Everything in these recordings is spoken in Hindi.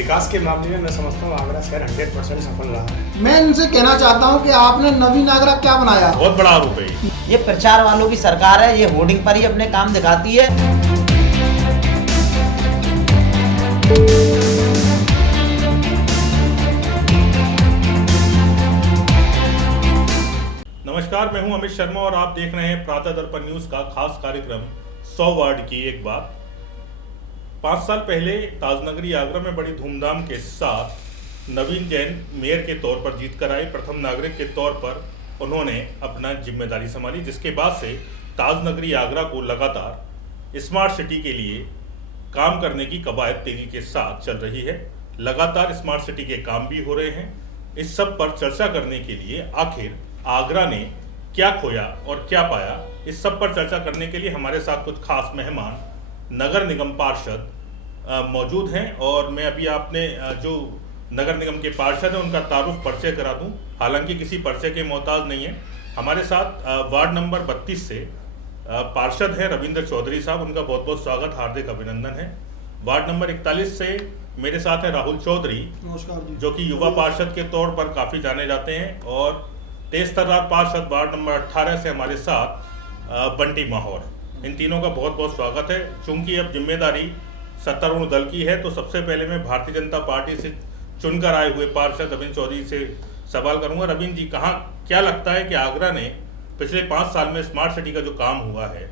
विकास के मामले में मैं समझता हूँ आगरा शहर 100% सफल रहा है। मैं इनसे कहना चाहता हूँ कि आपने नवीन आगरा क्या बनाया? बहुत बड़ा आरोप है ये प्रचार वालों की सरकार है, ये होर्डिंग पर ही अपने काम दिखाती है। नमस्कार, मैं हूं अमित शर्मा और आप देख रहे हैं प्रातः दर्पण न्यूज का खास कार्यक्रम 100 वार्ड की एक बात। 5 साल पहले ताजनगरी आगरा में बड़ी धूमधाम के साथ नवीन जैन मेयर के तौर पर जीत कर आए। प्रथम नागरिक के तौर पर उन्होंने अपना जिम्मेदारी संभाली, जिसके बाद से ताजनगरी आगरा को लगातार स्मार्ट सिटी के लिए काम करने की कवायद तेजी के साथ चल रही है। लगातार स्मार्ट सिटी के काम भी हो रहे हैं। इस सब पर चर्चा करने के लिए आखिर आगरा ने क्या खोया और क्या पाया, इस सब पर चर्चा करने के लिए हमारे साथ कुछ खास मेहमान नगर निगम पार्षद मौजूद हैं। और मैं अभी आपने जो नगर निगम के पार्षद हैं उनका तारुफ परिचय करा दूं, हालांकि किसी परिचय के मोहताज नहीं है। हमारे साथ वार्ड नंबर 32 से पार्षद हैं रविंद्र चौधरी साहब, उनका बहुत बहुत स्वागत, हार्दिक अभिनंदन है। वार्ड नंबर 41 से मेरे साथ हैं राहुल चौधरी, नमस्कार जी, जो कि युवा पार्षद के तौर पर काफ़ी जाने जाते हैं। और तेज तर्रार पार्षद वार्ड नंबर 18 से हमारे साथ बंटी माहौर, इन तीनों का बहुत बहुत स्वागत है। चूंकि अब जिम्मेदारी सत्तारूढ़ दल की है, तो सबसे पहले मैं भारतीय जनता पार्टी से चुनकर आए हुए पार्षद रविंद्र चौधरी से सवाल करूंगा। रविंद्र जी, क्या लगता है कि आगरा ने पिछले 5 साल में स्मार्ट सिटी का जो काम हुआ है,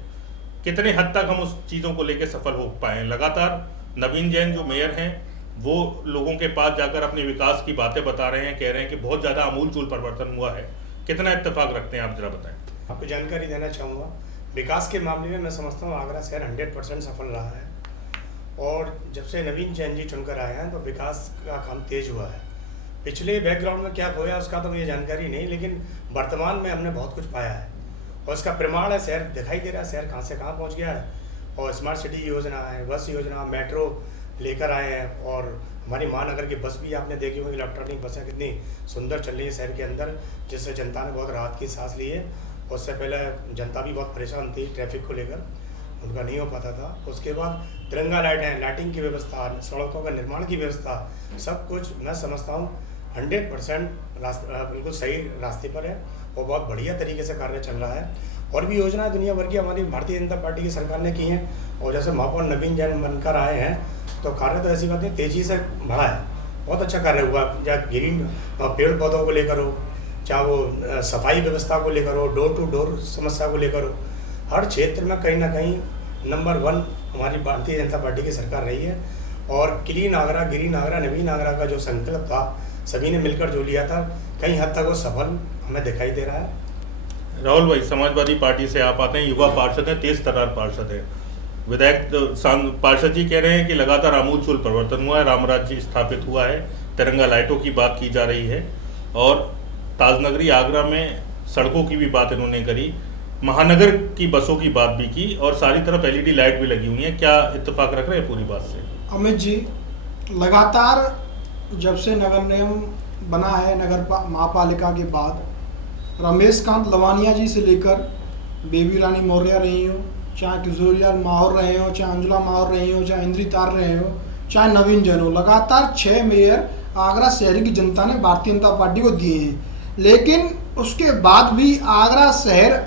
कितने हद तक हम उस चीज़ों को लेकर सफल हो पाए? लगातार नवीन जैन जो मेयर हैं वो लोगों के पास जाकर अपने विकास की बातें बता रहे हैं, कह रहे हैं कि बहुत ज़्यादा आमूलचूल परिवर्तन हुआ है। कितना इत्तेफाक रखते हैं आप, जरा बताएं। आपको जानकारी देना चाहूँगा, विकास के मामले में मैं समझता हूँ आगरा शहर 100% सफल रहा है। और जब से नवीन जैन जी चुनकर आए हैं तो विकास का काम तेज हुआ है। पिछले बैकग्राउंड में क्या खोया उसका तो मुझे जानकारी नहीं, लेकिन वर्तमान में हमने बहुत कुछ पाया है और उसका प्रमाण है, शहर दिखाई दे रहा है, शहर कहाँ से कहाँ पहुँच गया है। और स्मार्ट सिटी योजना है, बस योजना, मेट्रो लेकर आए हैं। और हमारी महानगर की बस भी आपने देखी होगी, इलेक्ट्रॉनिक बसें कितनी सुंदर चल रही है शहर के अंदर, जिससे जनता ने बहुत राहत की सांस ली है। उससे पहले जनता भी बहुत परेशान थी ट्रैफिक को लेकर, उनका नहीं हो पाता था। उसके बाद तिरंगा लाइटें, लाइटिंग की व्यवस्था, सड़कों का निर्माण की व्यवस्था, सब कुछ मैं समझता हूँ 100% बिल्कुल सही रास्ते पर है और बहुत बढ़िया तरीके से कार्य चल रहा है। और भी योजनाएं दुनिया भर की हमारी भारतीय जनता पार्टी की सरकार ने की हैं। और जैसे महापौर नवीन जैन बनकर आए हैं तो कार्य तो ऐसी बात नहीं, तेज़ी से बढ़ा है, बहुत अच्छा कार्य हुआ। चाहे ग्रीन पेड़ पौधों को लेकर हो, चाहे वो सफाई व्यवस्था को लेकर हो, डोर टू डोर समस्या को लेकर हो, हर क्षेत्र में कहीं ना कहीं नंबर 1 हमारी भारतीय जनता पार्टी की सरकार रही है। और क्लीन आगरा, ग्रीन आगरा, नवीन आगरा का जो संकल्प था, सभी ने मिलकर जो लिया था, कहीं हद तक वो सफल हमें दिखाई दे रहा है। राहुल भाई, समाजवादी पार्टी से आप आते हैं, युवा पार्षद हैं, तेज तर्रार पार्षद है। विधायक पार्षद जी कह रहे हैं कि लगातार आमूलचूल परिवर्तन हुआ है, राम राज्य स्थापित हुआ है, तिरंगा लाइटों की बात की जा रही है और ताजनगरी आगरा में सड़कों की भी बात इन्होंने करी, महानगर की बसों की बात भी की और सारी तरफ LED लाइट भी लगी हुई है। क्या इत्तेफाक रख रहे हैं पूरी बात से? अमित जी, लगातार जब से नगर निगम बना है, महापालिका के बाद रमेश कांत लवानिया जी से लेकर बेबी रानी मौर्य रही हो, चाहे किशोरीलाल माहौर रहे हो, चाहे अंजुला माहौर रही हो, चाहे इंद्री तार रहे हो, चाहे नवीन जैन हो, लगातार 6 मेयर आगरा शहर की जनता ने भारतीय जनता पार्टी को दिए हैं। लेकिन उसके बाद भी आगरा शहर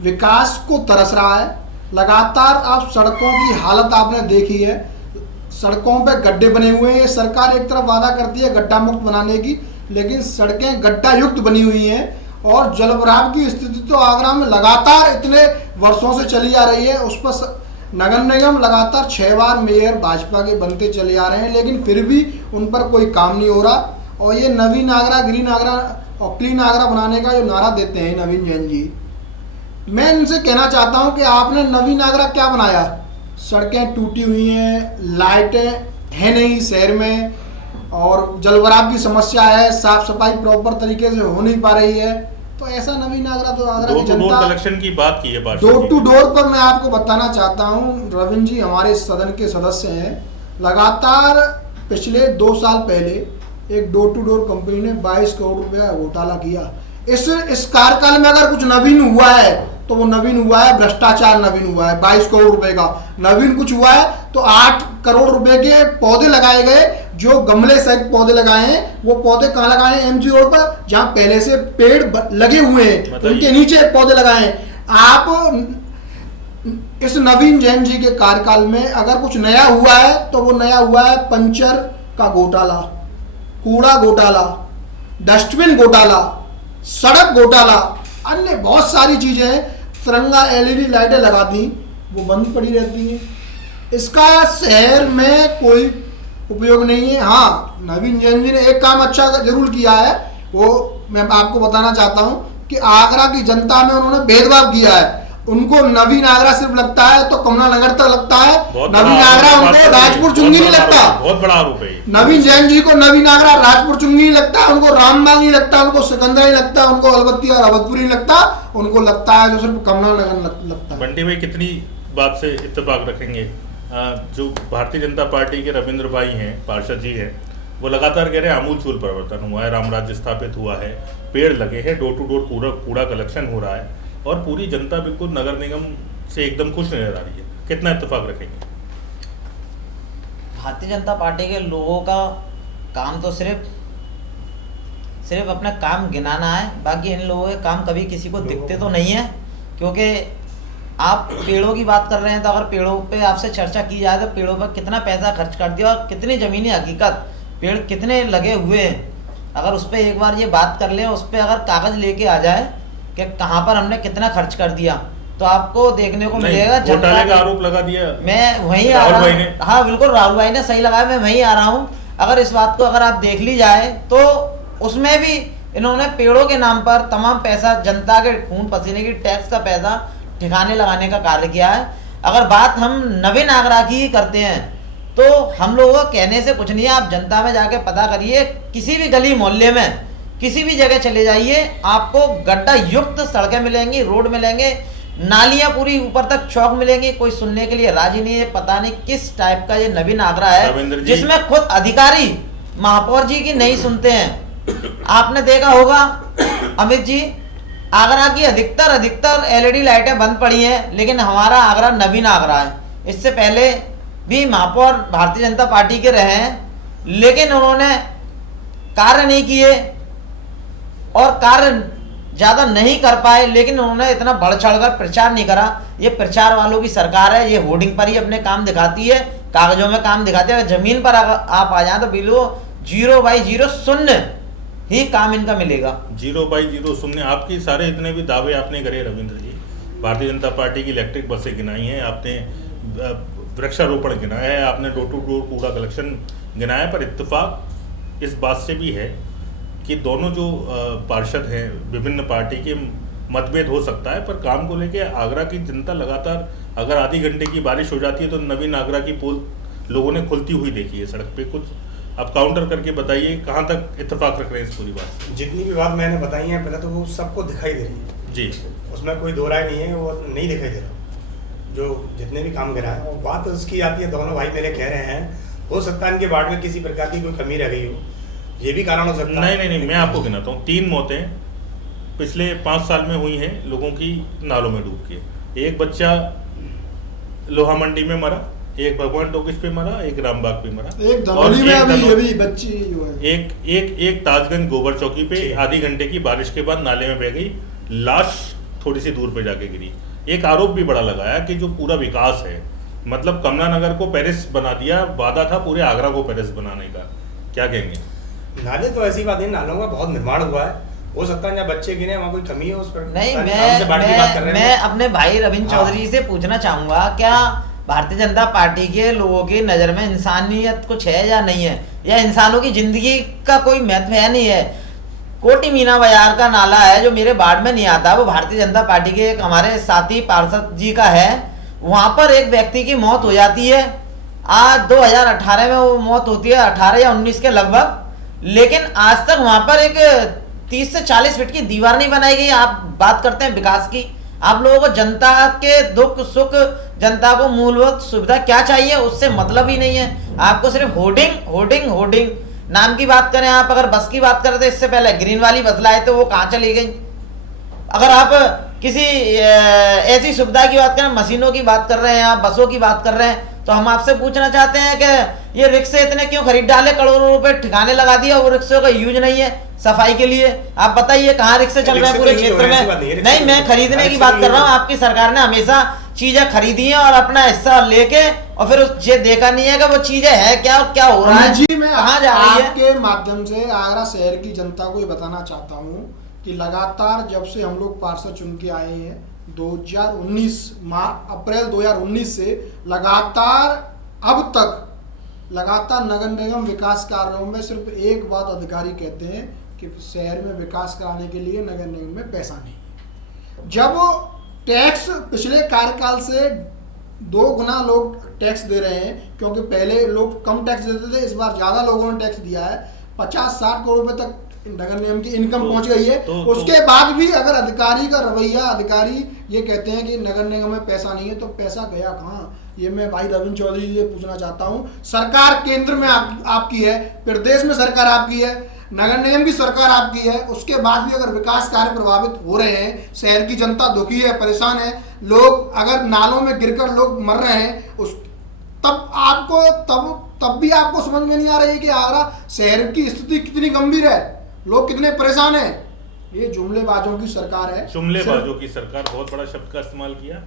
विकास को तरस रहा है। लगातार आप सड़कों की हालत आपने देखी है, सड़कों पे गड्ढे बने हुए हैं। सरकार एक तरफ वादा करती है गड्ढा मुक्त बनाने की, लेकिन सड़कें गड्ढा युक्त बनी हुई हैं। और जलभराव की स्थिति तो आगरा में लगातार इतने वर्षों से चली आ रही है। उस पर नगर निगम लगातार 6 बार मेयर भाजपा के बनते चले आ रहे हैं, लेकिन फिर भी उन पर कोई काम नहीं हो रहा। और ये नवीन आगरा, ग्रीन आगरा और क्लीन आगरा बनाने का जो नारा देते हैं नवीन जैन जी, मैं इनसे कहना चाहता हूं कि आपने नवीन आगरा क्या बनाया? सड़कें टूटी हुई हैं, लाइटें हैं नहीं शहर में, और जलभराव की समस्या है, साफ सफाई प्रॉपर तरीके से हो नहीं पा रही है। तो ऐसा नवीन आगरा तो आगरा की जनता, कलेक्शन की बात की है, डोर टू डोर पर मैं आपको बताना चाहता हूँ, रविंद्र जी हमारे सदन के सदस्य हैं, लगातार पिछले 2 साल पहले एक डोर टू डोर कंपनी ने 22 करोड़ रुपए का घोटाला किया। इस कार्यकाल में अगर कुछ नवीन हुआ है तो वो नवीन हुआ है भ्रष्टाचार, नवीन हुआ है 22 करोड़ रुपए का। नवीन कुछ हुआ है तो 8 करोड़ रुपए के पौधे लगाए गए जो गमले सहित पौधे लगाए हैं वो पौधे कहाँ लगाए हैं? एमजी रोड पर, जहाँ पहले से पेड़ लगे हुए हैं उनके नीचे पौधे लगाए हैं। आप इस नवीन जैन जी के कार्यकाल में अगर कुछ नया हुआ है तो वो नया हुआ है पंचर का घोटाला, कूड़ा घोटाला, डस्टबिन घोटाला, सड़क घोटाला, अन्य बहुत सारी चीजें हैं। तिरंगा एलईडी लाइटें लगा दी, वो बंद पड़ी रहती हैं। इसका शहर में कोई उपयोग नहीं है। हाँ, नवीन जैन जी ने एक काम अच्छा जरूर किया है, वो मैं आपको बताना चाहता हूँ कि आगरा की जनता में उन्होंने भेदभाव किया है। उनको नवीन आगरा सिर्फ लगता है तो कमला नगर तक लगता है, नवीन आगरा उनको राजपुर चुंगी नहीं लगता। बहुत बड़ा आरोप है। नवीन जैन जी को नवीन आगरा राजपुर चुंगी नहीं लगता, उनको रामबाग नहीं लगता, उनको सिकंदर नहीं लगता, उनको अलबत्ती और अवधपुरी नहीं लगता, उनको लगता है जो सिर्फ कमला नगर लगता है। बंटी भाई कितनी बात से इत्तेफाक रखेंगे? जो भारतीय जनता पार्टी के रविंद्र भाई हैं, पार्षद जी हैं, वो लगातार कह रहे हैं आमूलचूल परिवर्तन हुआ है, राम राज्य स्थापित हुआ है, पेड़ लगे हैं, डोर टू डोर कूड़ा कलेक्शन हो रहा है और पूरी जनता बिल्कुल नगर निगम से एकदम खुश नजर आ रही है। कितना इत्तेफाक रखेंगे? भारतीय जनता पार्टी के लोगों का काम तो सिर्फ अपना काम गिनाना है, बाकी इन लोगों के काम कभी किसी को दिखते तो नहीं है। क्योंकि आप पेड़ों की बात कर रहे हैं तो अगर पेड़ों पे आपसे चर्चा की जाए तो पेड़ों पर कितना पैसा खर्च कर दिया और कितनी ज़मीनी हकीकत, पेड़ कितने लगे हुए हैं, अगर उस पर एक बार ये बात कर लें, उस पर अगर कागज़ लेके आ जाए कि कहाँ पर हमने कितना खर्च कर दिया तो आपको देखने को मिलेगा। घोटाले का आरोप लगा दिया, मैं वहीं आ रहा हूँ। हाँ बिल्कुल, राहुल भाई ने सही लगाया, मैं वहीं आ रहा हूँ। अगर इस बात को अगर आप देख ली जाए तो उसमें भी इन्होंने पेड़ों के नाम पर तमाम पैसा, जनता के खून पसीने की टैक्स का पैसा ठिकाने लगाने का कार्य किया है। अगर बात हम नवीन आगरा की ही करते हैं तो हम लोगों को कहने से कुछ नहीं है। आप जनता में जाके पता करिए, किसी भी गली मोहल्ले में किसी भी जगह चले जाइए, आपको गड्ढा युक्त सड़कें मिलेंगी, रोड मिलेंगे, नालियां पूरी ऊपर तक चौक मिलेंगी। कोई सुनने के लिए राजी नहीं है। पता नहीं किस टाइप का ये नवीन आगरा है जिसमें खुद अधिकारी महापौर जी की नहीं सुनते हैं। आपने देखा होगा अमित जी, आगरा की अधिकतर एलईडी लाइटें बंद पड़ी हैं, लेकिन हमारा आगरा नवीन आगरा है। इससे पहले भी महापौर भारतीय जनता पार्टी के रहे हैं, लेकिन उन्होंने कार्य नहीं किए और कार्य ज़्यादा नहीं कर पाए, लेकिन उन्होंने इतना बढ़ चढ़कर प्रचार नहीं करा। ये प्रचार वालों की सरकार है, ये होर्डिंग पर ही अपने काम दिखाती है, कागजों में काम दिखाती है। अगर जमीन पर आप आ जाए तो बिल्कुल 0/0 शून्य ही काम इनका मिलेगा। 0/0 शून्य। आपकी सारे इतने भी दावे आपने करे रविंद्र जी, भारतीय जनता पार्टी की इलेक्ट्रिक बसें गिनाई हैं आपने, वृक्षारोपण गिनाया है आपने, डोर टू डोर कूड़ा कलेक्शन गिनाया है, पर इत्तेफाक इस बात से भी है कि दोनों जो पार्षद हैं विभिन्न पार्टी के, मतभेद हो सकता है, पर काम को लेके आगरा की जनता लगातार, अगर आधी घंटे की बारिश हो जाती है तो नवीन आगरा की पोल लोगों ने खुलती हुई देखी है सड़क पे। कुछ आप काउंटर करके बताइए, कहाँ तक इत्तेफाक रख रहे हैं इस पूरी बात से? जितनी भी बात मैंने बताई है पहले तो वो सबको दिखाई दे रही है जी, उसमें कोई दो राय नहीं है, वो नहीं दिखाई दे रहा जो जितने भी काम करा है। और बात उसकी आती है, दोनों भाई मेरे कह रहे हैं हो सकता है इनके वार्ड में किसी प्रकार की कोई कमी रह गई हो, ये भी कारण हो सकता है। नहीं, मैं आपको गिनाता हूँ। 3 मौतें पिछले 5 साल में हुई हैं लोगों की नालों में डूब के। एक बच्चा लोहा मंडी में मरा, एक भगवान टॉकीज पे मरा, एक रामबाग पे मरा, एक धनौली में अभी बच्ची जो है, एक ताजगंज गोबर चौकी पे आधी घंटे की बारिश के बाद नाले में बह गई, लाश थोड़ी सी दूर पे जाके गिरी। एक आरोप भी बड़ा लगाया कि जो पूरा विकास है, मतलब कमला नगर को पेरिस बना दिया, वादा था पूरे आगरा को पेरिस बनाने का। क्या कहेंगे? नाले तो ऐसी बात नहीं, नालों का बहुत निर्माण हुआ है, हो सकता है जहाँ बच्चे गिने वहाँ कोई कमी है उस पर। नहीं, मैं अपने भाई रविंद्र चौधरी से पूछना चाहूंगा, क्या भारतीय जनता पार्टी के लोगों की नज़र में इंसानियत कुछ है या नहीं है, या इंसानों की जिंदगी का कोई महत्व है नहीं है? कोटी मीना बाजार का नाला है जो मेरे वार्ड में नहीं आता, वो भारतीय जनता पार्टी के एक हमारे साथी पार्षद जी का है। वहाँ पर एक व्यक्ति की मौत हो जाती है, आज 2018 में वो मौत होती है, 18 या 19 के लगभग, लेकिन आज तक वहाँ पर एक 30 से 40 फीट की दीवार नहीं बनाई गई। आप बात करते हैं विकास की, आप लोगों को जनता के दुख सुख, जनता को मूलभूत सुविधा क्या चाहिए उससे मतलब ही नहीं है। आपको सिर्फ होर्डिंग नाम की बात करें। आप अगर बस की बात करें तो इससे पहले ग्रीन वाली बस लाए थे, वो कहाँ चली गई? अगर आप किसी ऐसी सुविधा की बात करें, मशीनों की बात कर रहे हैं, आप बसों की बात कर रहे हैं, तो हम आपसे पूछना चाहते हैं कि ये रिक्शे इतने क्यों खरीद डाले, करोड़ों रुपए ठिकाने लगा दिया, वो रिक्शों का यूज नहीं है सफाई के लिए। आप बताइए कहाँ रिक्शे चल रहे हैं पूरे क्षेत्र में? नहीं, मैं खरीदने की बात कर रहा हूँ। आपकी सरकार ने हमेशा चीजें खरीदी हैं और अपना हिस्सा लेके और फिर ये देखा नहीं है कि वो चीजें है क्या और क्या हो रहा है, जी मैं कहाँ जा रही है। आपके माध्यम से आगरा शहर की जनता को ये बताना चाहता हूँ कि लगातार जब से हम लोग पार्षद चुन के आए हैं 2019 अप्रैल 2019 से लगातार अब तक लगातार नगर निगम विकास कार्यों में सिर्फ एक बात अधिकारी कहते हैं कि शहर में विकास कराने के लिए नगर निगम में पैसा नहीं है। जब टैक्स पिछले कार्यकाल से 2 गुना लोग टैक्स दे रहे हैं, क्योंकि पहले लोग कम टैक्स देते थे, इस बार ज़्यादा लोगों ने टैक्स दिया है। 50-60 करोड़ रुपए तक नगर निगम की इनकम पहुंच गई है। उसके बाद भी अगर अधिकारी का रवैया, अधिकारी ये कहते हैं कि नगर निगम में पैसा नहीं है, तो पैसा गया कहाँ? ये मैं भाई रविंद्र चौधरी से पूछना चाहता हूँ। सरकार केंद्र में आपकी है, प्रदेश में सरकार आपकी है, नगर निगम की सरकार आपकी है, उसके बाद भी अगर विकास कार्य प्रभावित हो रहे हैं, शहर की जनता दुखी है, परेशान है, लोग अगर नालों में गिरकर लोग मर रहे हैं, तब भी आपको समझ में नहीं आ रही है कि आगरा शहर की स्थिति कितनी गंभीर है, लोग कितने परेशान हैं। ये जुमलेबाजों की सरकार है। जुमलेबाजों की सरकार, बहुत बड़ा शब्द का इस्तेमाल किया।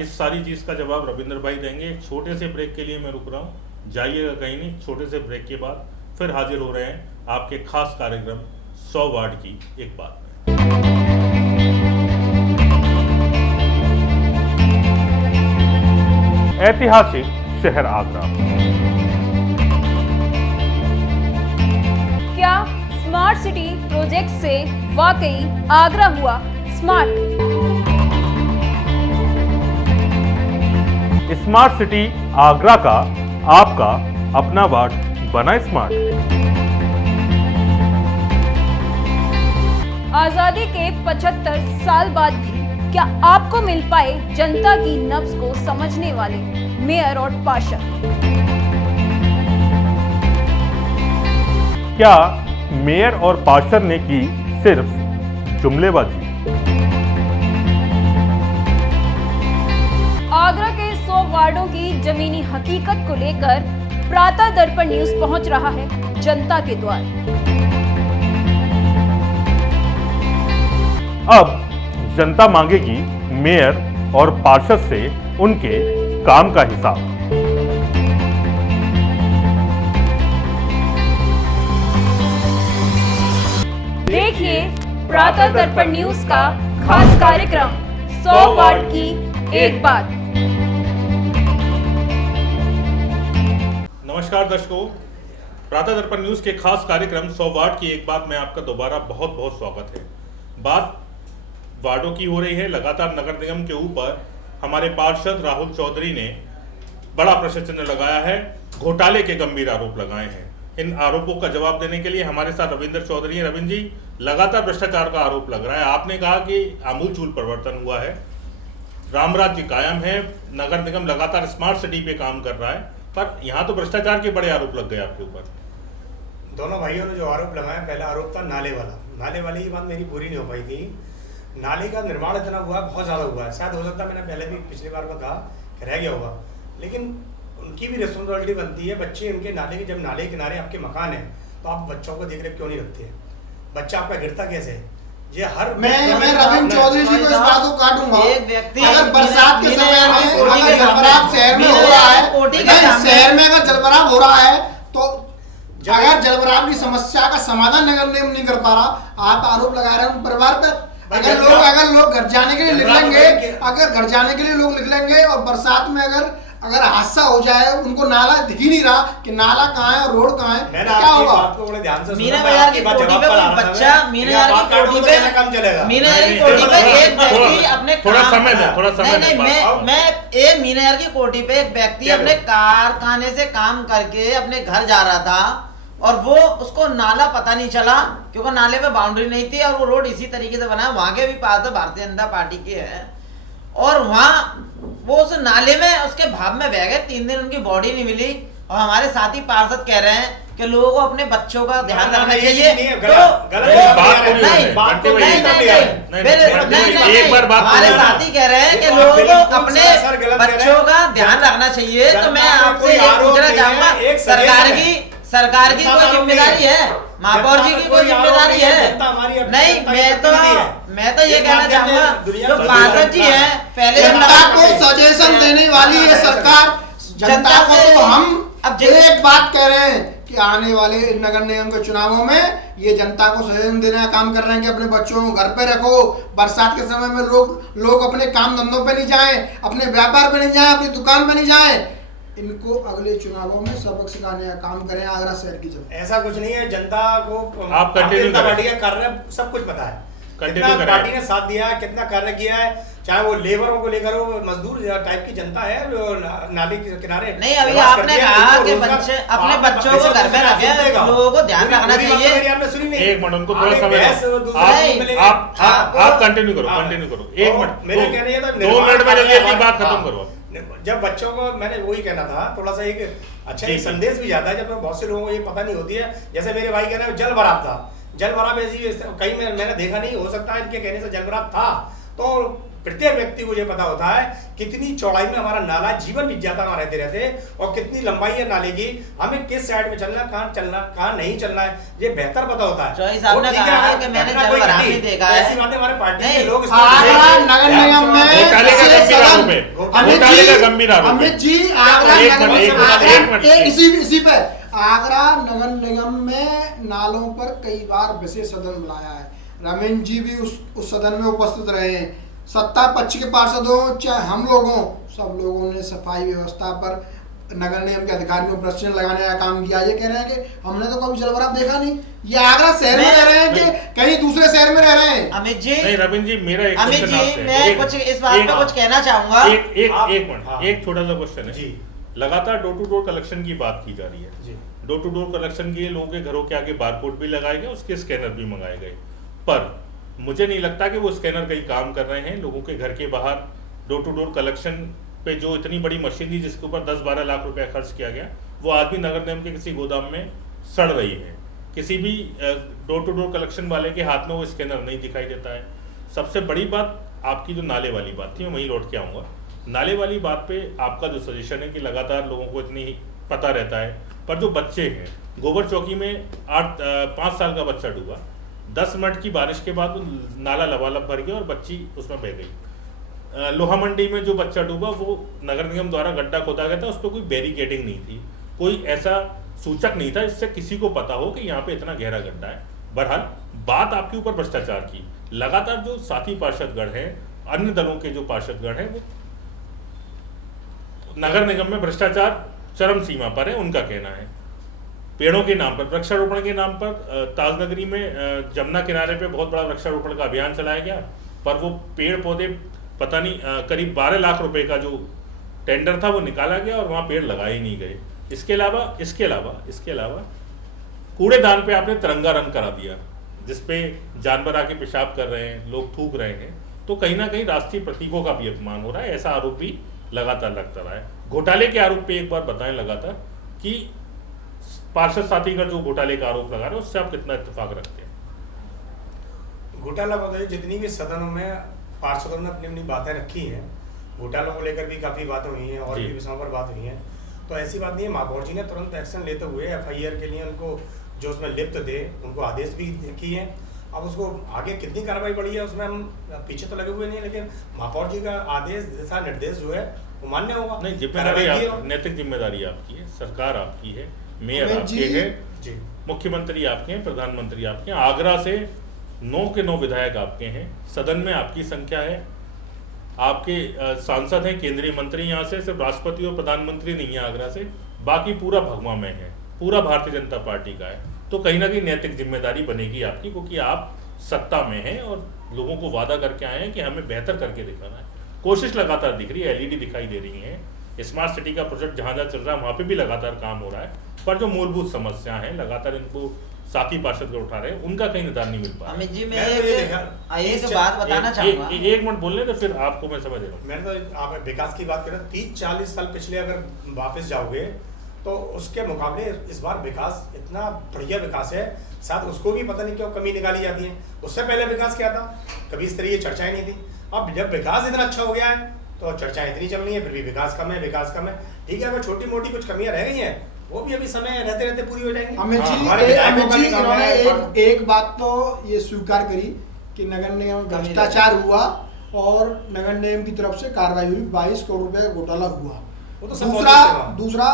इस सारी चीज का जवाब रविंद्र भाई देंगे। एक छोटे से ब्रेक के लिए मैं रुक रहा हूँ, जाइएगा कहीं नहीं। छोटे से ब्रेक के बाद फिर हाजिर हो रहे हैं आपके खास कार्यक्रम 100 वार्ड की एक बात में। ऐतिहासिक शहर आगरा। क्या स्मार्ट सिटी प्रोजेक्ट से वाकई आगरा हुआ स्मार्ट? स्मार्ट सिटी आगरा का आपका अपना वार्ड बना स्मार्ट। आजादी के 75 साल बाद भी क्या आपको मिल पाए जनता की नब्ज को समझने वाले मेयर और पार्षद? क्या मेयर और पार्षद ने की सिर्फ जुमलेबाजी? आगरा के 100 वार्डों की जमीनी हकीकत को लेकर प्रातः दर्पण न्यूज पहुंच रहा है जनता के द्वार। अब जनता मांगेगी मेयर और पार्षद से उनके काम का हिसाब। देखिए प्रातः दर्पण न्यूज का खास कार्यक्रम 100 वार्ड की एक बात। नमस्कार दर्शकों, प्रातः दर्पण न्यूज के खास कार्यक्रम 100 वार्ड की एक बात में आपका दोबारा बहुत बहुत स्वागत है। बात वार्डों की हो रही है। लगातार नगर निगम के ऊपर हमारे पार्षद राहुल चौधरी ने बड़ा प्रश्न चिन्ह लगाया है, घोटाले के गंभीर आरोप लगाए हैं। इन आरोपों का जवाब देने के लिए हमारे साथ रविंद्र चौधरी हैं। रविंद्र जी, लगातार भ्रष्टाचार का आरोप लग रहा है। आपने कहा कि आमूलचूल परिवर्तन हुआ है, राम राज्य कायम है, नगर निगम लगातार स्मार्ट सिटी पे काम कर रहा है, पर यहाँ तो भ्रष्टाचार के बड़े आरोप लग गए आपके ऊपर। दोनों भाइयों ने जो आरोप लगाया, पहला आरोप था नाले वाला। नाले वाली की बात मेरी पूरी नहीं हो पाई थी। नाले का निर्माण इतना हुआ, बहुत ज़्यादा हुआ है। शायद हो सकता है मैंने पहले भी पिछली बार में कहा कि रह गया होगा, लेकिन उनकी भी रिस्पॉन्सिबिलिटी बनती है। बच्चे इनके नाले के, जब नाले किनारे आपके मकान है तो आप बच्चों को देख रेख क्यों नहीं रखते हैं? बच्चा आपका गिरता कैसे है? ये हर मैं रविंद्र चौधरी जी को इस बात को काटूंगा। एक व्यक्ति अगर बरसात के समय में अगर जलभराव शहर में हो रहा है, शहर में अगर जलभराव हो रहा है, तो अगर जलभराव की समस्या का समाधान नगर निगम नहीं कर पा रहा, आप आरोप लगा रहे हैं उन परिवार पर। अगर लोग घर जाने के लिए निकलेंगे, अगर घर जाने के लिए लोग निकलेंगे और बरसात में अगर हादसा हो जाए, उनको नाला दिख ही नहीं रहा कि नाला कहाँ है और रोड कहाँ है, क्या होगा? आपको बड़े ध्यान से मीना बाजार की कोठी पे कोई बच्चा, मीना बाजार की कोठी पे काम चलेगा। मीना बाजार की कोठी पे एक व्यक्ति अपने थोड़ा समय दे, थोड़ा समय दे। मैं मीना बाजार की कोठी पे एक व्यक्ति अपने कारखाने से काम करके अपने घर जा रहा था और वो उसको नाला पता नहीं चला क्योंकि नाले पे बाउंड्री नहीं थी और वो रोड इसी तरीके से बना। वहां के भी पास भारतीय जनता पार्टी के है और वहां वो उस नाले में उसके भाव में बह गए। 3 दिन उनकी बॉडी नहीं मिली और हमारे साथी पार्षद कह रहे हैं कि लोगों को अपने बच्चों का ध्यान ना, रखना ये चाहिए। नहीं है, तो गलत एक बार बात हमारे करो। साथी कह रहे हैं कि देखो, लोगों बिल्कुल को अपने सर गलत कह रहे हैं। बच्चों का ध्यान रखना चाहिए। तो मैं जनता पे आपसे कोई ये आरोप पूछना नहीं है, चाहूंगा, एक सरकार सजेशन की है। सरकार की जनता कोई का आरोप जिम्मेदारी नहीं है, महापौर जी जनता की पे कोई कोई आरोप जिम्मेदारी नहीं है, है? जनता हमारी अपनी नहीं, जनता की मैं प्रतिनिधि है। तो ये इस कहना माध्यम से चाहूंगा दुनिया जो भर की पार्षद जी जनता- हैं पहले जनता को सजेशन देने वाली है सरकार। जनता को से- तो हम अब अब एक बात कह रहे हैं कि आने वाले नगर निगम के चुनावों में ये जनता को सजेशन देने का काम कर रहे हैं कि अपने बच्चों को घर पे रखो। बरसात के समय में लोग अपने काम धंधों पे नहीं जाएं, अपने व्यापार पे नहीं जाएं, अपनी दुकान पे नहीं जाएं। इनको अगले चुनावों में सबक सिखाने का काम करें आगरा शहर की जनता। ऐसा कुछ नहीं है, जनता को आप कंटिन्यू जनता करें। पार्टी का कार्य सब कुछ पता है, कंटिन्यू कितना करें। पार्टी ने साथ दिया है, कितना कार्य किया है, चाहे वो लेबरों को लेकर हो, मजदूर टाइप की जनता है जो नाली के किनारे नहीं, अभी निवास आपने करती है, कहा उनको कि रोजगार- बच्चे अपने आपने बच्चों को घर में आप रखें, सुनिएगा। लोगों को ध्यान पूरी- रखना पूरी बात चाहिए। मेरी आपने सुनी नहीं। एक मिनट, उनको थोड़ा आगे समय बहस दो। दूसरे आप- को मिलेगी। आप कंटिन्यू करो, हाँ। कंटिन्यू करो। एक और मिनट, मेरा कहना ये था, 2 मिनट में जल्दी अपनी बात खत्म हाँ। करो। जब बच्चों को मैंने वही कहना था, थोड़ा सा एक अच्छा जी, एक जी। संदेश भी जाता है, जब बहुत से लोगों को ये पता नहीं होती है। जैसे मेरे भाई कह रहे हैं जल भराव था, जल भराव ऐसी कहीं मैंने देखा नहीं, हो सकता है इनके कहने से जल भराव था। तो प्रत्येक व्यक्ति को ये पता होता है कितनी चौड़ाई में हमारा नाला जीवन बीत जाता है रहते रहते, और कितनी लंबाई है नाले की, हमें किस साइड में चलना, कहाँ नहीं चलना है, ये बेहतर पता होता है। चौधरी साहब वो ने ठीक है, कहा अगर कि मैंने घटना जल कोई भराव घटी, नहीं देखा तो है। ऐसी बातें हमारे पार्टी के नहीं, लोग आगरा नगर निगम में घोटाले का से गंभीर आरोप है। अमित घोटाले का जी, गंभीर आरोप है। अमित जी, आगरा एक नगर मिनट, एक मिनट। इसी पे आगरा नगर निगम में नालों पर कई बार विशेष सदन बुलाया है। रमेश जी भी उस सदन में उपस्थित रहे हैं। सत्ता पक्ष के पार्षद हो चाहे हम लोग हों, सब लोगों ने सफाई व्यवस्था पर नगर निगम के अधिकारियों पर प्रश्न लगाने का काम किया। ये कह रहे हैं कि हमने तो कभी जलभराव देखा नहीं। ये आगरा शहर में रह रहे हैं कि कहीं दूसरे शहर में रह रहे हैं? अमित जी, नहीं रविंद्र जी, मेरा एक अमित क्वेश्चन जी, आपसे है। मैं कुछ इस बात पे कुछ कहना चाहूंगा। एक मिनट, हाँ। एक छोटा सा क्वेश्चन है जी। लगातार डोर टू डोर कलेक्शन की बात की जा रही है। जी। डोर टू डोर कलेक्शन के लिए लोगों के घरों के आगे बारकोड भी लगाए गए, उसके स्कैनर भी मंगाए गए, पर मुझे नहीं लगता कि वो स्कैनर कहीं काम कर रहे हैं। लोगों के घर के बाहर डोर टू डोर कलेक्शन पे जो इतनी बड़ी मशीन थी जिसके ऊपर 10-12 लाख रुपया खर्च किया गया, वो आज भी नगर निगम के किसी गोदाम में सड़ रही है। किसी भी डोर टू डोर कलेक्शन वाले के हाथ में वो स्कैनर नहीं दिखाई देता है। सबसे बड़ी बात आपकी जो नाले वाली बात थी, मैं वहीं लौट के आऊँगा। नाले वाली बात पे आपका जो सजेशन है कि लगातार लोगों को इतनी पता रहता है, पर जो बच्चे हैं, गोबर चौकी में 5 साल का बच्चा डूबा, 10 मिनट की बारिश के बाद नाला लबालब भर गया और बच्ची उसमें बह गई। लोहा मंडी में जो बच्चा डूबा वो नगर निगम द्वारा गड्ढा खोदा गया था, उस पर कोई बैरिकेडिंग नहीं थी, कोई ऐसा सूचक नहीं था जिससे किसी को पता हो कि यहाँ पे इतना गहरा गड्ढा है। बहरहाल बात आपके ऊपर भ्रष्टाचार की, लगातार जो साथी पार्षदगण हैं, अन्य दलों के जो पार्षदगण हैं, वो नगर निगम में भ्रष्टाचार चरम सीमा पर है, उनका कहना है। पेड़ों के नाम पर, वृक्षारोपण के नाम पर ताजनगरी में जमुना किनारे पे बहुत बड़ा वृक्षारोपण का अभियान चलाया गया, पर वो पेड़ पौधे पता नहीं करीब 12 लाख रुपए का जो टेंडर था वो निकाला गया और वहाँ पेड़ लगाए ही नहीं गए। इसके अलावा कूड़ेदान पे आपने तिरंगा रंग करा दिया, जिसपे जानवर आके पेशाब कर रहे हैं, लोग थूक रहे हैं, तो कहीं ना कहीं राष्ट्रीय प्रतीकों का भी अपमान हो रहा है। ऐसा आरोप भी लगातार लगता रहा है। घोटाले के आरोप पे एक बार बताएं लगातार कि पार्षद साथीगण जो घोटाले का आरोप लगा रहे हैं उससे आप कितना इत्तेफाक रखते हैं? घोटाला बताइए, जितनी भी सदनों में पार्षदों ने अपनी अपनी बातें रखी हैं, घोटालों को लेकर भी काफ़ी बातें हुई हैं और भी विषयों पर बात हुई हैं, तो ऐसी बात नहीं है। महापौर जी ने तुरंत एक्शन लेते हुए FIR के लिए उनको जो उसमें लिप्त थे उनको आदेश भी किए हैं। अब उसको आगे कितनी कार्रवाई बढ़ी है उसमें हम पीछे तो लगे हुए नहीं, लेकिन महापौर जी का आदेश, दिशा निर्देश जो है वो मान्य होगा। नहीं, जिम्मेदारी नैतिक जिम्मेदारी आपकी है, सरकार आपकी है, मेयर आपके हैं, जी, मुख्यमंत्री आपके हैं, प्रधानमंत्री आपके हैं, आगरा से 9 के 9 विधायक आपके हैं, सदन में आपकी संख्या है, आपके सांसद हैं, केंद्रीय मंत्री यहाँ से, सिर्फ राष्ट्रपति और प्रधानमंत्री नहीं है आगरा से, बाकी पूरा भगवा में है, पूरा भारतीय जनता पार्टी का है। तो कहीं ना कहीं नैतिक जिम्मेदारी बनेगी आपकी, क्योंकि आप सत्ता में हैं और लोगों को वादा करके आए हैं कि हमें बेहतर करके दिखाना है। कोशिश लगातार दिख रही है, LED दिखाई दे रही है, स्मार्ट सिटी का प्रोजेक्ट जहाँ जहाँ चल रहा है वहाँ पे भी लगातार काम हो रहा है, पर जो मूलभूत समस्या है लगातार इनको साथी पार्षद उठा रहे हैं, उनका कहीं निदान नहीं मिल पा रहा। अमित जी, मैं मैं तो ये देखा, एक बात बताना चाहूंगा। एक मिनट बोलने तो फिर आपको मैं समझ रहा हूँ। मैंने तो आप विकास की बात करें, 30-40 साल पिछले अगर वापस जाओगे तो उसके मुकाबले इस बार विकास इतना बढ़िया विकास है, साथ उसको भी पता नहीं क्यों कमी निकाली जाती है। उससे पहले विकास क्या था, कभी इस तरह की चर्चाएं नहीं थी। अब जब विकास इतना अच्छा हो गया है तो चर्चाएं इतनी चल रही है, फिर भी विकास कम है, विकास कम है। ठीक है, अगर छोटी मोटी कुछ कमियां रह गई हैं वो भी अभी समय रहते रहते पूरी हो जाएंगी। अमित जी, हमारे विधायकों अमित का जी भी काम इन्होंने है। एक बात तो ये स्वीकार करी कि नगर निगम में भ्रष्टाचार हुआ और नगर निगम की तरफ से कार्रवाई हुई, 22 करोड़ रुपए का घोटाला हुआ। वो तो सब पॉजिटिव है। दूसरा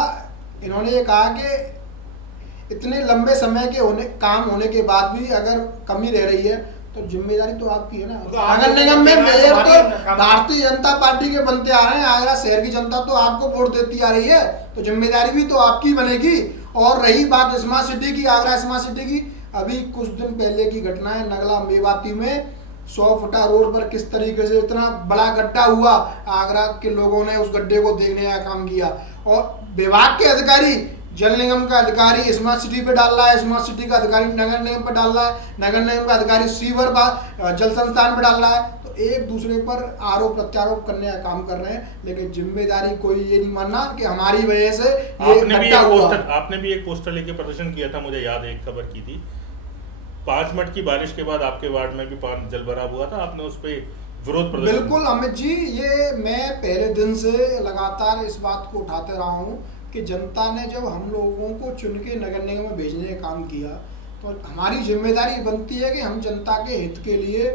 इन्होंने ये कहा कि इतने लंबे समय के काम होने के बाद भी अगर कमी रह रही है तो जिम्मेदारी तो आपकी है ना। तो आप नगर निगम में जिम्मेदारी मेयर हमारी तो काम- भारतीय जनता पार्टी के बनते आ रहे हैं, आगरा शहर की जनता तो आपको वोट देती आ रही है, तो जिम्मेदारी भी तो आपकी बनेगी। और रही बात स्मार्ट सिटी की, आगरा स्मार्ट सिटी की, अभी कुछ दिन पहले की घटना है नगला मेवाती में 100 फुटा रोड पर किस तरीके से इतना बड़ा गड्ढा हुआ, आगरा के लोगों ने उस गड्ढे को देखने का काम किया और विभाग के अधिकारी, जल निगम का अधिकारी स्मार्ट सिटी पे डाल रहा है, स्मार्ट सिटी का अधिकारी नगर निगम पे डाल रहा है, नगर निगम का अधिकारी सीवर जल संस्थान पे डाल रहा है। तो एक दूसरे पर आरोप प्रत्यारोप करने का काम कर रहे हैं, लेकिन जिम्मेदारी कोई ये नहीं मानना कि हमारी वजह से ये गड्ढा हुआ। आपने भी एक पोस्टर लेके प्रदर्शन किया था, मुझे याद है, एक खबर की थी 5 मिनट की बारिश के बाद आपके वार्ड में भी जल भराव हुआ था, आपने उस पे विरोध प्रदर्शन। बिल्कुल अमित जी, ये मैं पहले दिन से लगातार इस बात को उठाते रहा हूँ कि जनता ने जब हम लोगों को चुन के नगर निगम में भेजने का काम किया तो हमारी जिम्मेदारी बनती है कि हम जनता के हित के लिए